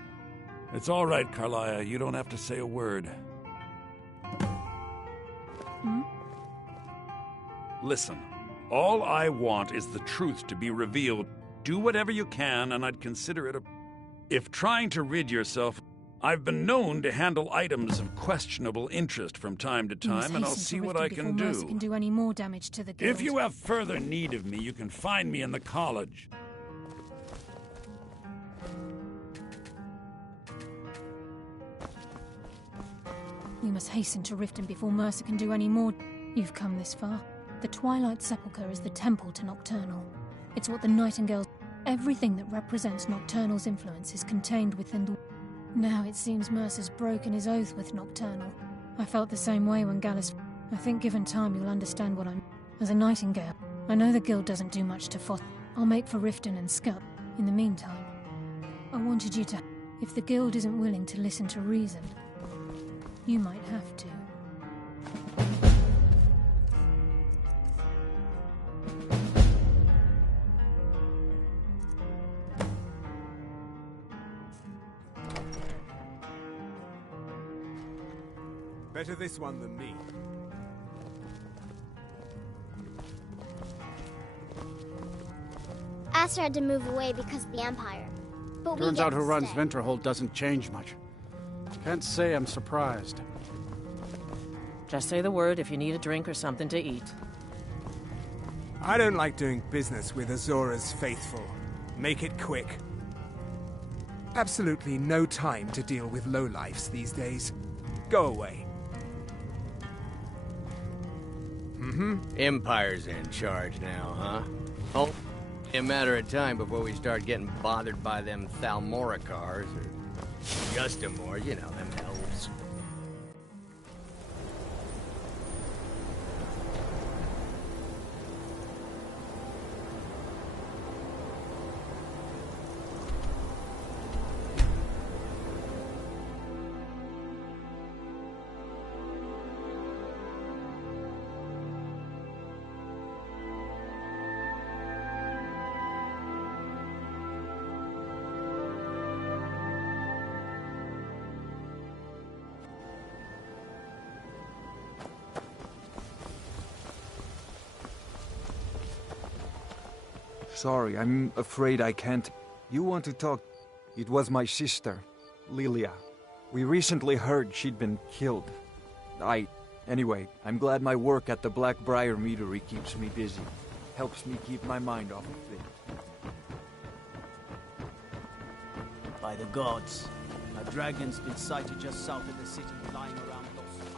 It's all right, Carlia. You don't have to say a word. Listen, all I want is the truth to be revealed. Do whatever you can, and I'd consider it a... If trying to rid yourself... I've been known to handle items of questionable interest from time to time, and I'll see what I can do. Mercer can do any more damage to the Guild. If you have further need of me, you can find me in the college. We must hasten to Riften before Mercer can do any more. You've come this far. The Twilight Sepulchre is the temple to Nocturnal. It's what the Nightingales... Everything that represents Nocturnal's influence is contained within the... Now it seems Mercer's broken his oath with Nocturnal. I felt the same way when Gallus... I think given time you'll understand what I'm... As a Nightingale, I know the Guild doesn't do much to foster... I'll make for Riften and Scut. In the meantime, I wanted you to... If the Guild isn't willing to listen to reason, you might have to. Better this one than me. Aster had to move away because of the Empire. But Turns out who runs stay. Venterhold doesn't change much. Can't say I'm surprised. Just say the word if you need a drink or something to eat. I don't like doing business with Azora's faithful. Make it quick. Absolutely no time to deal with lowlifes these days. Go away. Empire's in charge now, huh? Oh, a matter of time before we start getting bothered by them Thalmoricars, or Justimore, you know, them elves. Sorry, I'm afraid I can't. You want to talk? It was my sister, Lilia. We recently heard she'd been killed. Anyway, I'm glad my work at the Blackbriar Meadery keeps me busy. Helps me keep my mind off of things. By the gods, a dragon's been sighted just south of the city, lying around Los Angeles.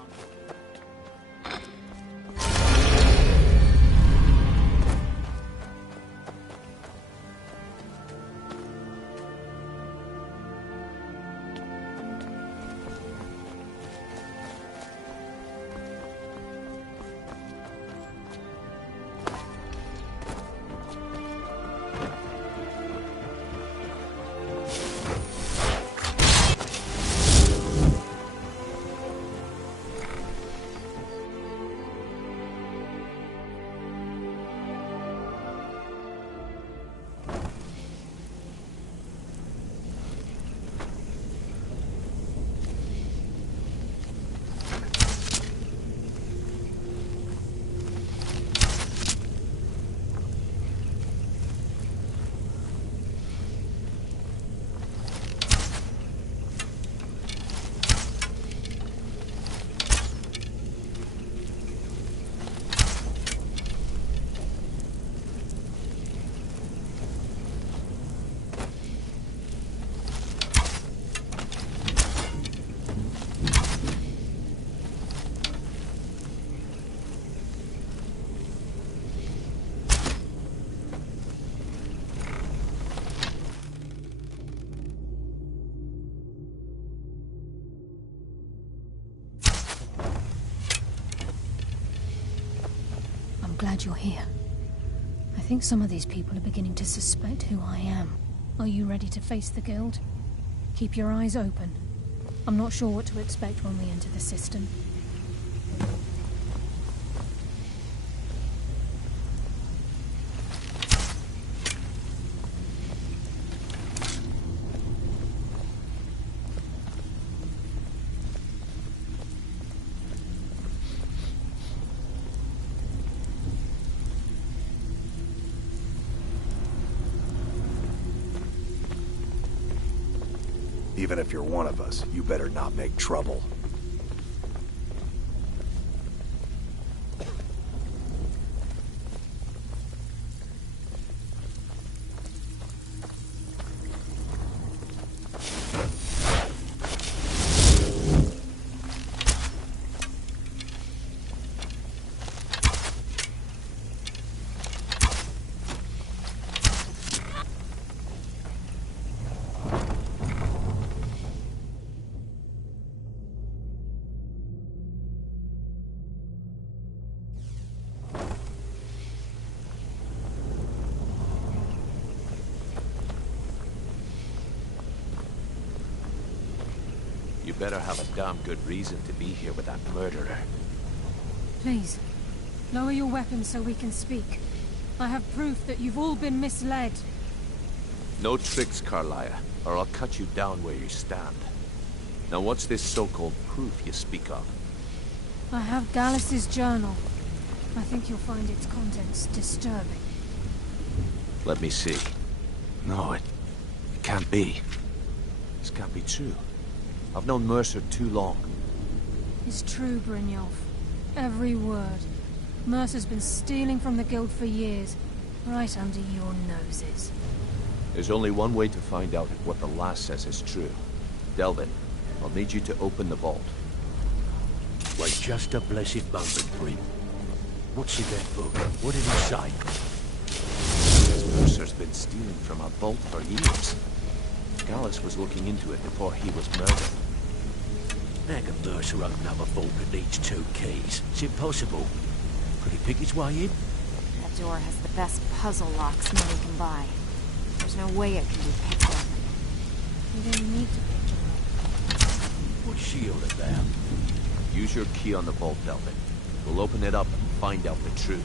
glad you're here. I think some of these people are beginning to suspect who I am. Are you ready to face the Guild? Keep your eyes open. I'm not sure what to expect when we enter the system. Even if you're one of us, you better not make trouble. You better have a damn good reason to be here with that murderer. Please, lower your weapons so we can speak. I have proof that you've all been misled. No tricks, Carlia, or I'll cut you down where you stand. Now what's this so-called proof you speak of? I have Gallus's journal. I think you'll find its contents disturbing. Let me see. No, it can't be. This can't be true. I've known Mercer too long. It's true, Brynjolf. Every word. Mercer's been stealing from the Guild for years, right under your noses. There's only one way to find out if what the lass says is true. Delvin, I'll need you to open the vault. Wait just a blessed moment, Bryn. What's in that book? What did he say? Mercer's been stealing from our vault for years. Gallus was looking into it before he was murdered. How can Mercer open up a vault that needs 2 keys? It's impossible. Could he pick his way in? That door has the best puzzle locks money can buy. There's no way it can be picked up. You didn't need to pick them up. What's she all about? Use your key on the vault, Delvin. We'll open it up and find out the truth.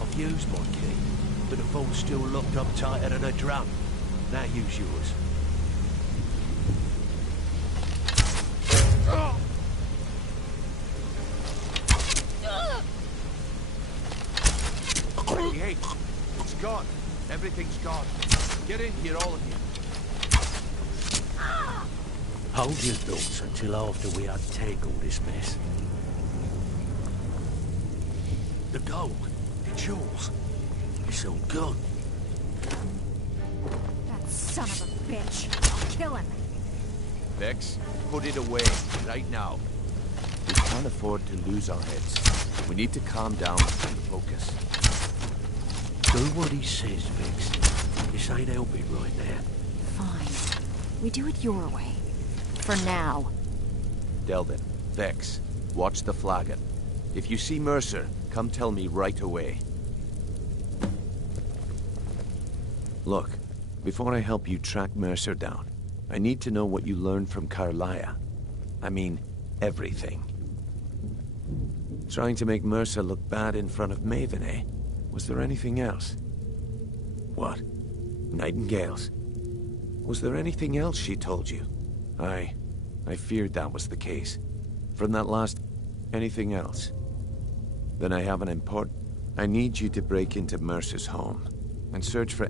I've used my key, but the vault's still locked up tighter than a drum. Now use yours. Hey, it's gone. Everything's gone. Get in here, all of you. Hold your thoughts until after we untangle this mess. The gold, it's yours. It's all gone. That son of a bitch. I'll kill him. Vex, put it away, right now. We can't afford to lose our heads. We need to calm down and focus. Do what he says, Vex. This ain't helping right now. Fine. We do it your way. For now. Delvin, Vex, watch the flagon. If you see Mercer, come tell me right away. Look, before I help you track Mercer down, I need to know what you learned from Carlia. I mean, everything. Trying to make Mercer look bad in front of Maven, eh? Was there anything else? What? Nightingales? Was there anything else she told you? I feared that was the case. From that last... anything else? Then I have an important... I need you to break into Mercer's home and search for...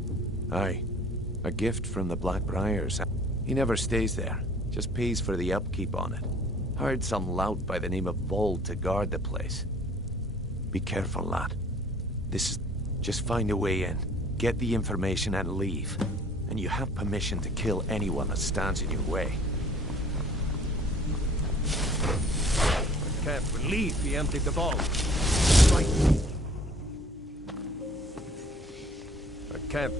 a gift from the Blackbriars. He never stays there, just pays for the upkeep on it. Hired some lout by the name of Vold to guard the place. Be careful, lad. This is... just find a way in, get the information and leave. And you have permission to kill anyone that stands in your way. I can't believe he emptied the vault. Right. I can't...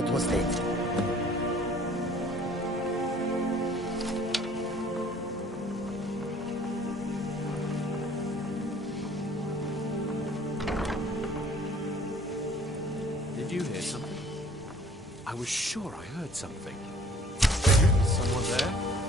What was that? Did you hear something? I was sure I heard something. Is someone there?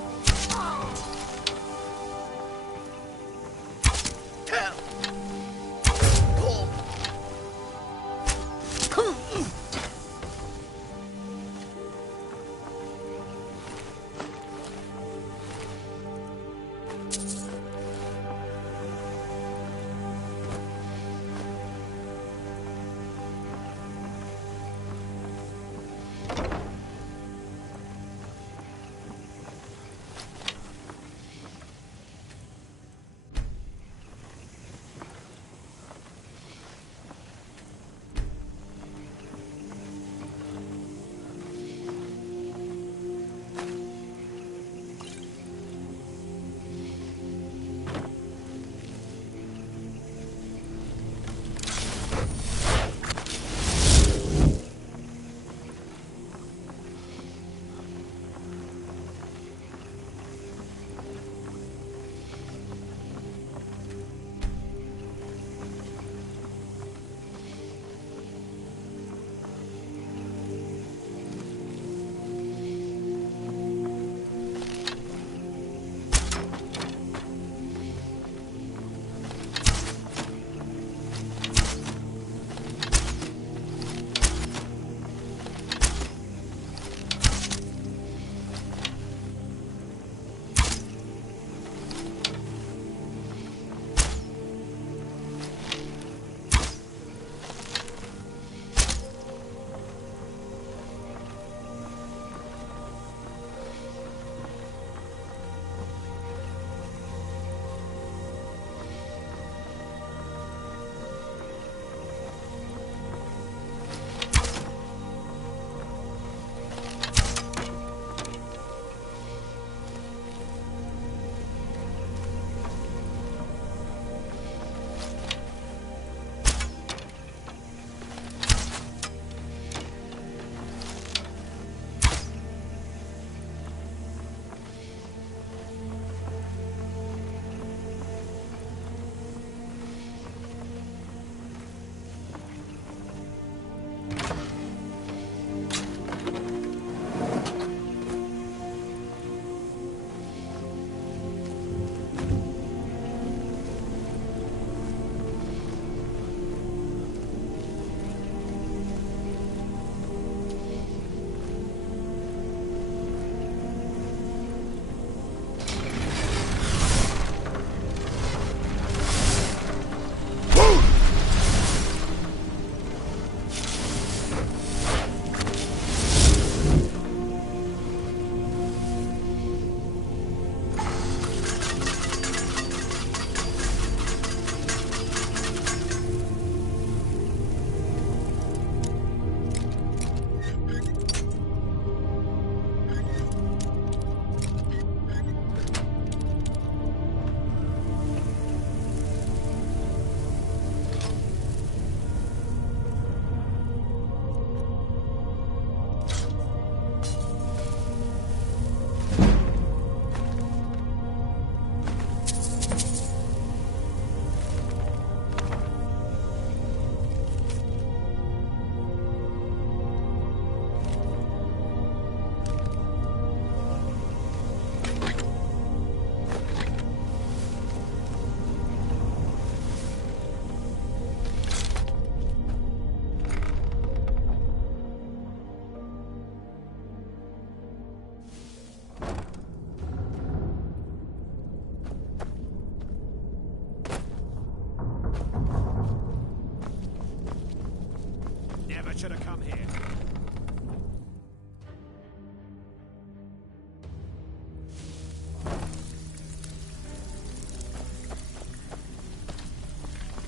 you to come here.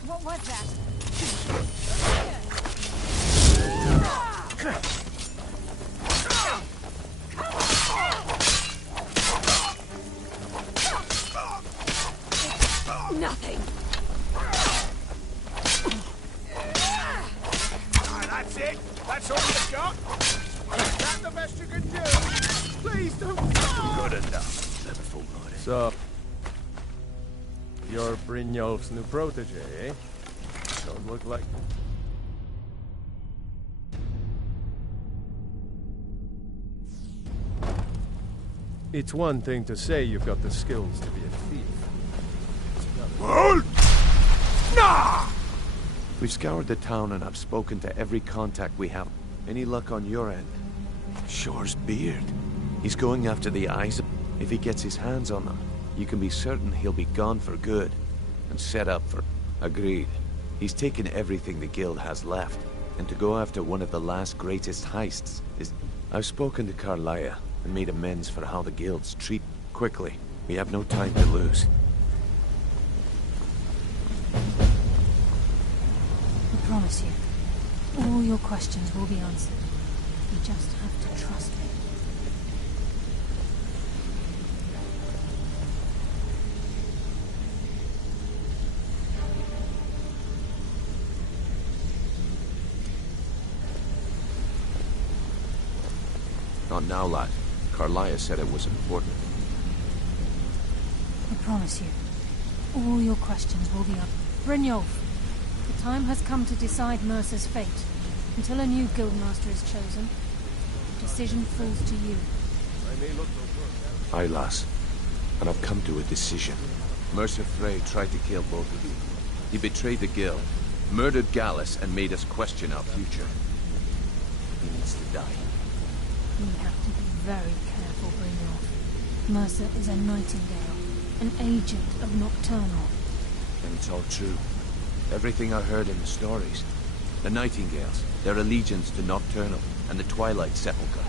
What was that? Nothing. That's it? That's all you've got? Is that the best you can do? Please don't... Good enough. Never fool Lord. So, you're Brynjolf's new protege, eh? Don't look like... It's one thing to say you've got the skills to be a thief. Nah! We've scoured the town and I've spoken to every contact we have. Any luck on your end? Shore's beard. He's going after the eyes. If he gets his hands on them, you can be certain he'll be gone for good. And set up for... Agreed. He's taken everything the guild has left. And to go after one of the last greatest heists is... I've spoken to Carlia and made amends for how the guilds treat... Quickly. We have no time to lose. I promise you, all your questions will be answered. You just have to trust me. Not now, lad. Carlia said it was important. I promise you, all your questions will be answered. Brynjolf, the time has come to decide Mercer's fate. Until a new guildmaster is chosen, the decision falls to you. Aye, lass. And I've come to a decision. Mercer Frey tried to kill both of you. He betrayed the guild, murdered Gallus, and made us question our future. He needs to die. We have to be very careful, Brynjolf. Mercer is a nightingale, an agent of Nocturnal. And it's all true. Everything I heard in the stories. The Nightingales, their allegiance to Nocturnal, and the Twilight Sepulchre.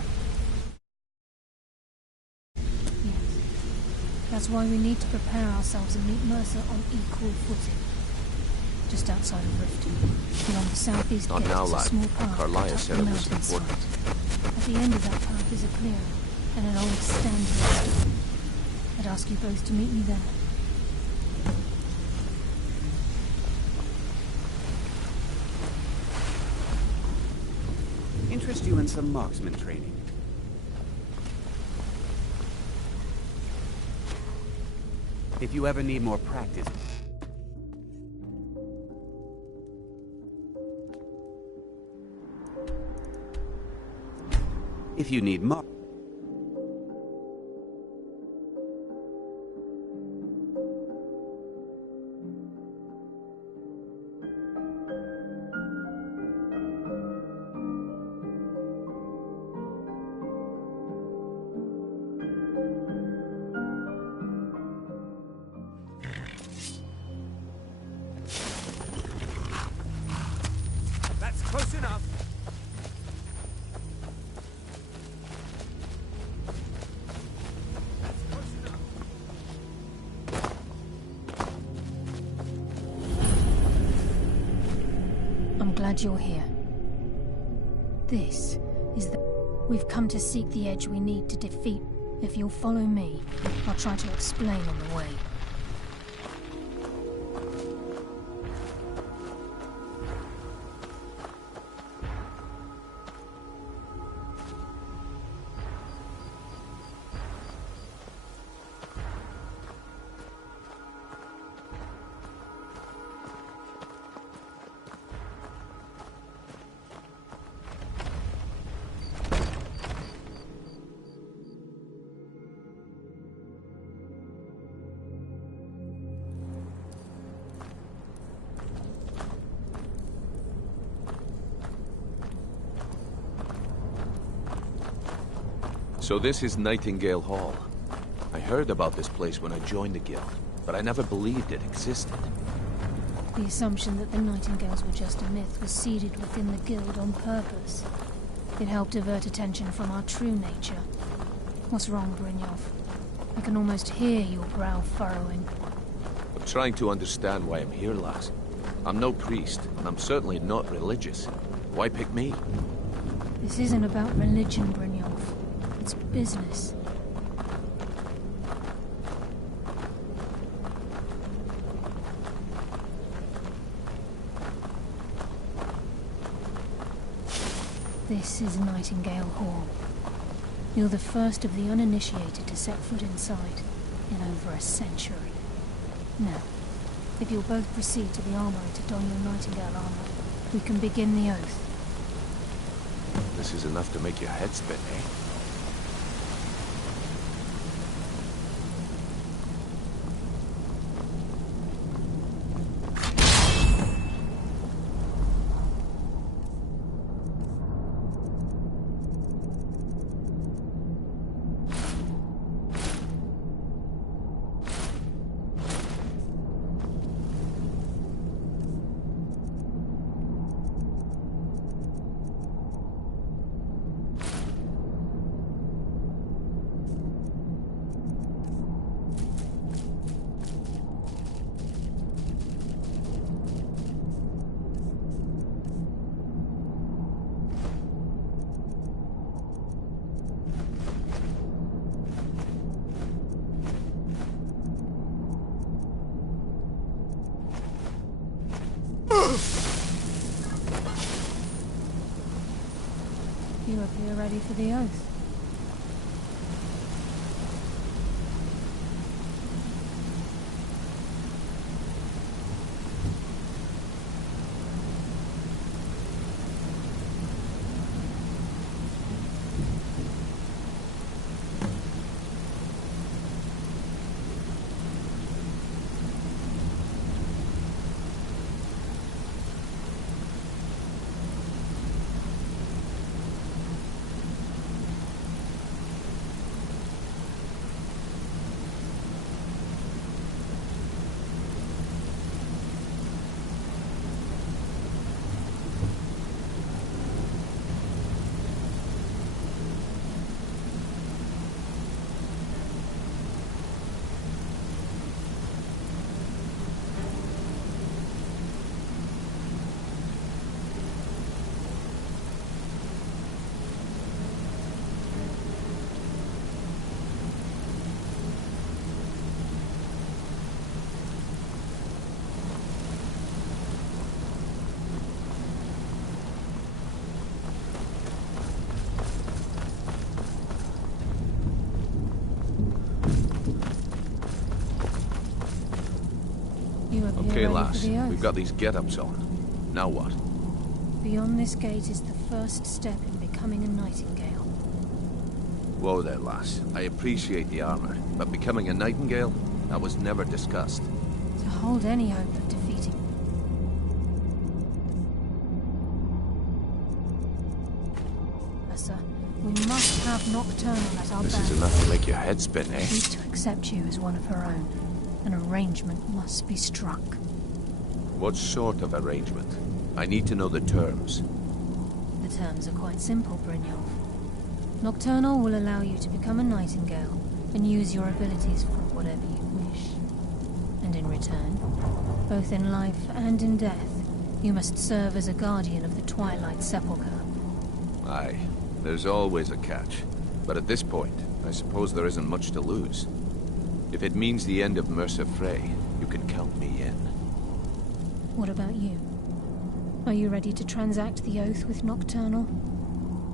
Yes. That's why we need to prepare ourselves and meet Mercer on equal footing. Just outside of Riften, along the southeast Not gate now, is a lad. small path Carlia up said the it was mountainside. important. At the end of that path is a clearing, and an old standing stone. I'd ask you both to meet me there. Interest you in some marksman training? If you ever need more practice... If you need more... That's close enough. I'm glad you're here. This is the... We've come to seek the edge we need to defeat. If you'll follow me, I'll try to explain on the way. So this is Nightingale Hall. I heard about this place when I joined the guild, but I never believed it existed. The assumption that the Nightingales were just a myth was seeded within the Guild on purpose. It helped divert attention from our true nature. What's wrong, Brynjolf? I can almost hear your brow furrowing. I'm trying to understand why I'm here, lass. I'm no priest, and I'm certainly not religious. Why pick me? This isn't about religion, Brynjolf. It's business. This is Nightingale Hall. You're the first of the uninitiated to set foot inside in over a century. Now, if you'll both proceed to the armory to don your Nightingale armor, we can begin the oath. This is enough to make your head spin, eh? You appear ready for the oath. Okay, lass. We've got these get-ups on. Now what? Beyond this gate is the first step in becoming a Nightingale. Whoa there, lass. I appreciate the armor, but becoming a Nightingale? That was never discussed. To hold any hope of defeating... Sir, we must have Nocturnal at our back. This is enough to make your head spin, eh? She's to accept you as one of her own. An arrangement must be struck. What sort of arrangement? I need to know the terms. The terms are quite simple, Brynjolf. Nocturnal will allow you to become a Nightingale and use your abilities for whatever you wish. And in return, both in life and in death, you must serve as a guardian of the Twilight Sepulchre. Aye, there's always a catch. But at this point, I suppose there isn't much to lose. If it means the end of Mercer Frey, you can count me in. What about you? Are you ready to transact the oath with Nocturnal?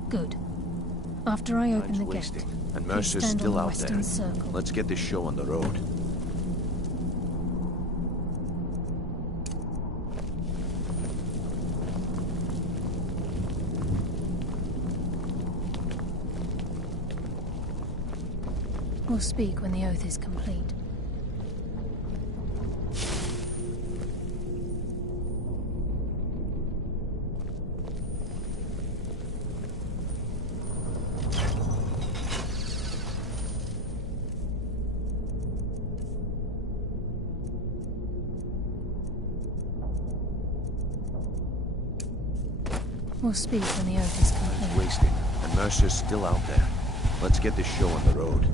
Good. After I open the gate, and Mercer's still out there. Circle. Let's get this show on the road. We'll speak when the oath is complete. We'll speak when the oath is complete. Wasted, and Mercer's still out there. Let's get this show on the road.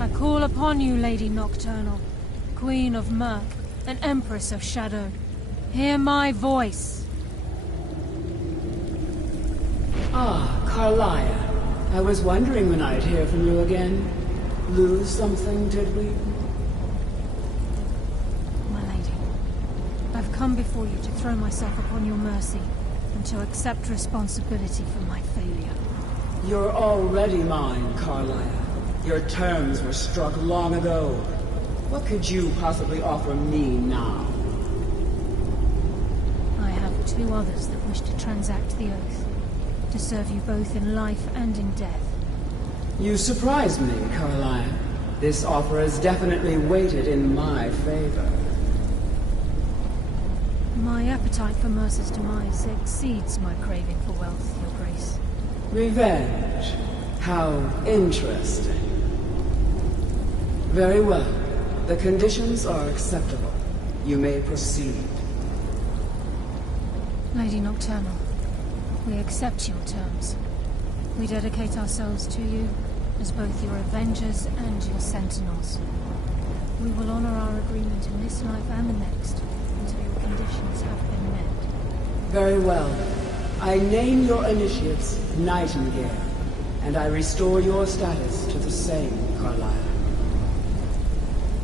I call upon you, Lady Nocturnal, Queen of Murk, and Empress of Shadow. Hear my voice. Ah, Carlia. I was wondering when I'd hear from you again. Lose something, did we? My lady, I've come before you to throw myself upon your mercy, and to accept responsibility for my failure. You're already mine, Carlia. Your terms were struck long ago. What could you possibly offer me now? I have two others that wish to transact the oath, to serve you both in life and in death. You surprise me, Carlia. This offer is definitely weighted in my favor. My appetite for Mercer's demise exceeds my craving for wealth, Your Grace. Revenge. How interesting. Very well. The conditions are acceptable. You may proceed. Lady Nocturnal, we accept your terms. We dedicate ourselves to you as both your avengers and your sentinels. We will honor our agreement in this life and the next until your conditions have been met. Very well. I name your initiates Nightingale, and I restore your status to the same, Carlisle.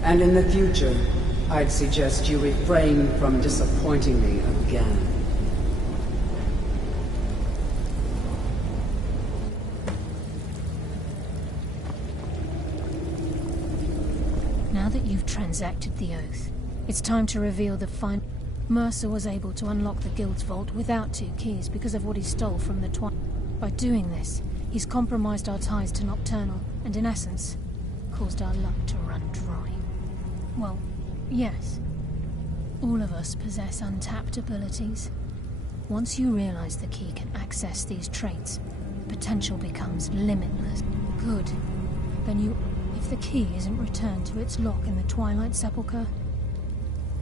And in the future, I'd suggest you refrain from disappointing me again. Now that you've transacted the oath, it's time to reveal the final... Mercer was able to unlock the Guild's vault without 2 keys because of what he stole from the By doing this, he's compromised our ties to Nocturnal, and in essence, caused our luck to run dry. Well, yes. All of us possess untapped abilities. Once you realize the key can access these traits, potential becomes limitless. Good. Then if the key isn't returned to its lock in the Twilight Sepulchre,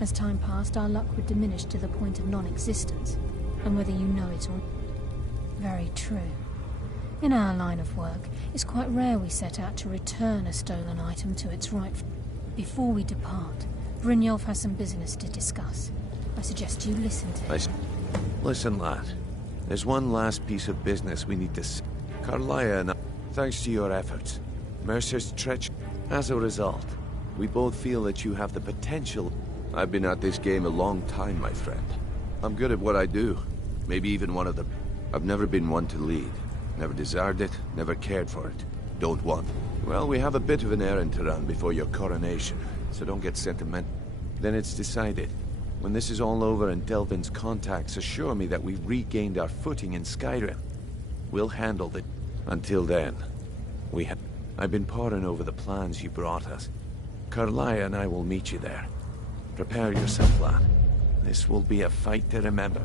as time passed, our luck would diminish to the point of non-existence, and whether you know it or not. Very true. In our line of work, it's quite rare we set out to return a stolen item to its rightful... Before we depart, Brynjolf has some business to discuss. I suggest you listen to him. Listen, lad. There's one last piece of business we need to... Carlia and I, thanks to your efforts, Mercer's treachery. As a result, we both feel that you have the potential... I've been at this game a long time, my friend. I'm good at what I do. Maybe even one of the... I've never been one to lead. Never desired it, never cared for it. Don't want. Well, we have a bit of an errand to run before your coronation, so don't get sentimental. Then it's decided. When this is all over and Delvin's contacts assure me that we've regained our footing in Skyrim, we'll handle it. Until then, I've been poring over the plans you brought us. Carlia and I will meet you there. Prepare yourself, lad. This will be a fight to remember.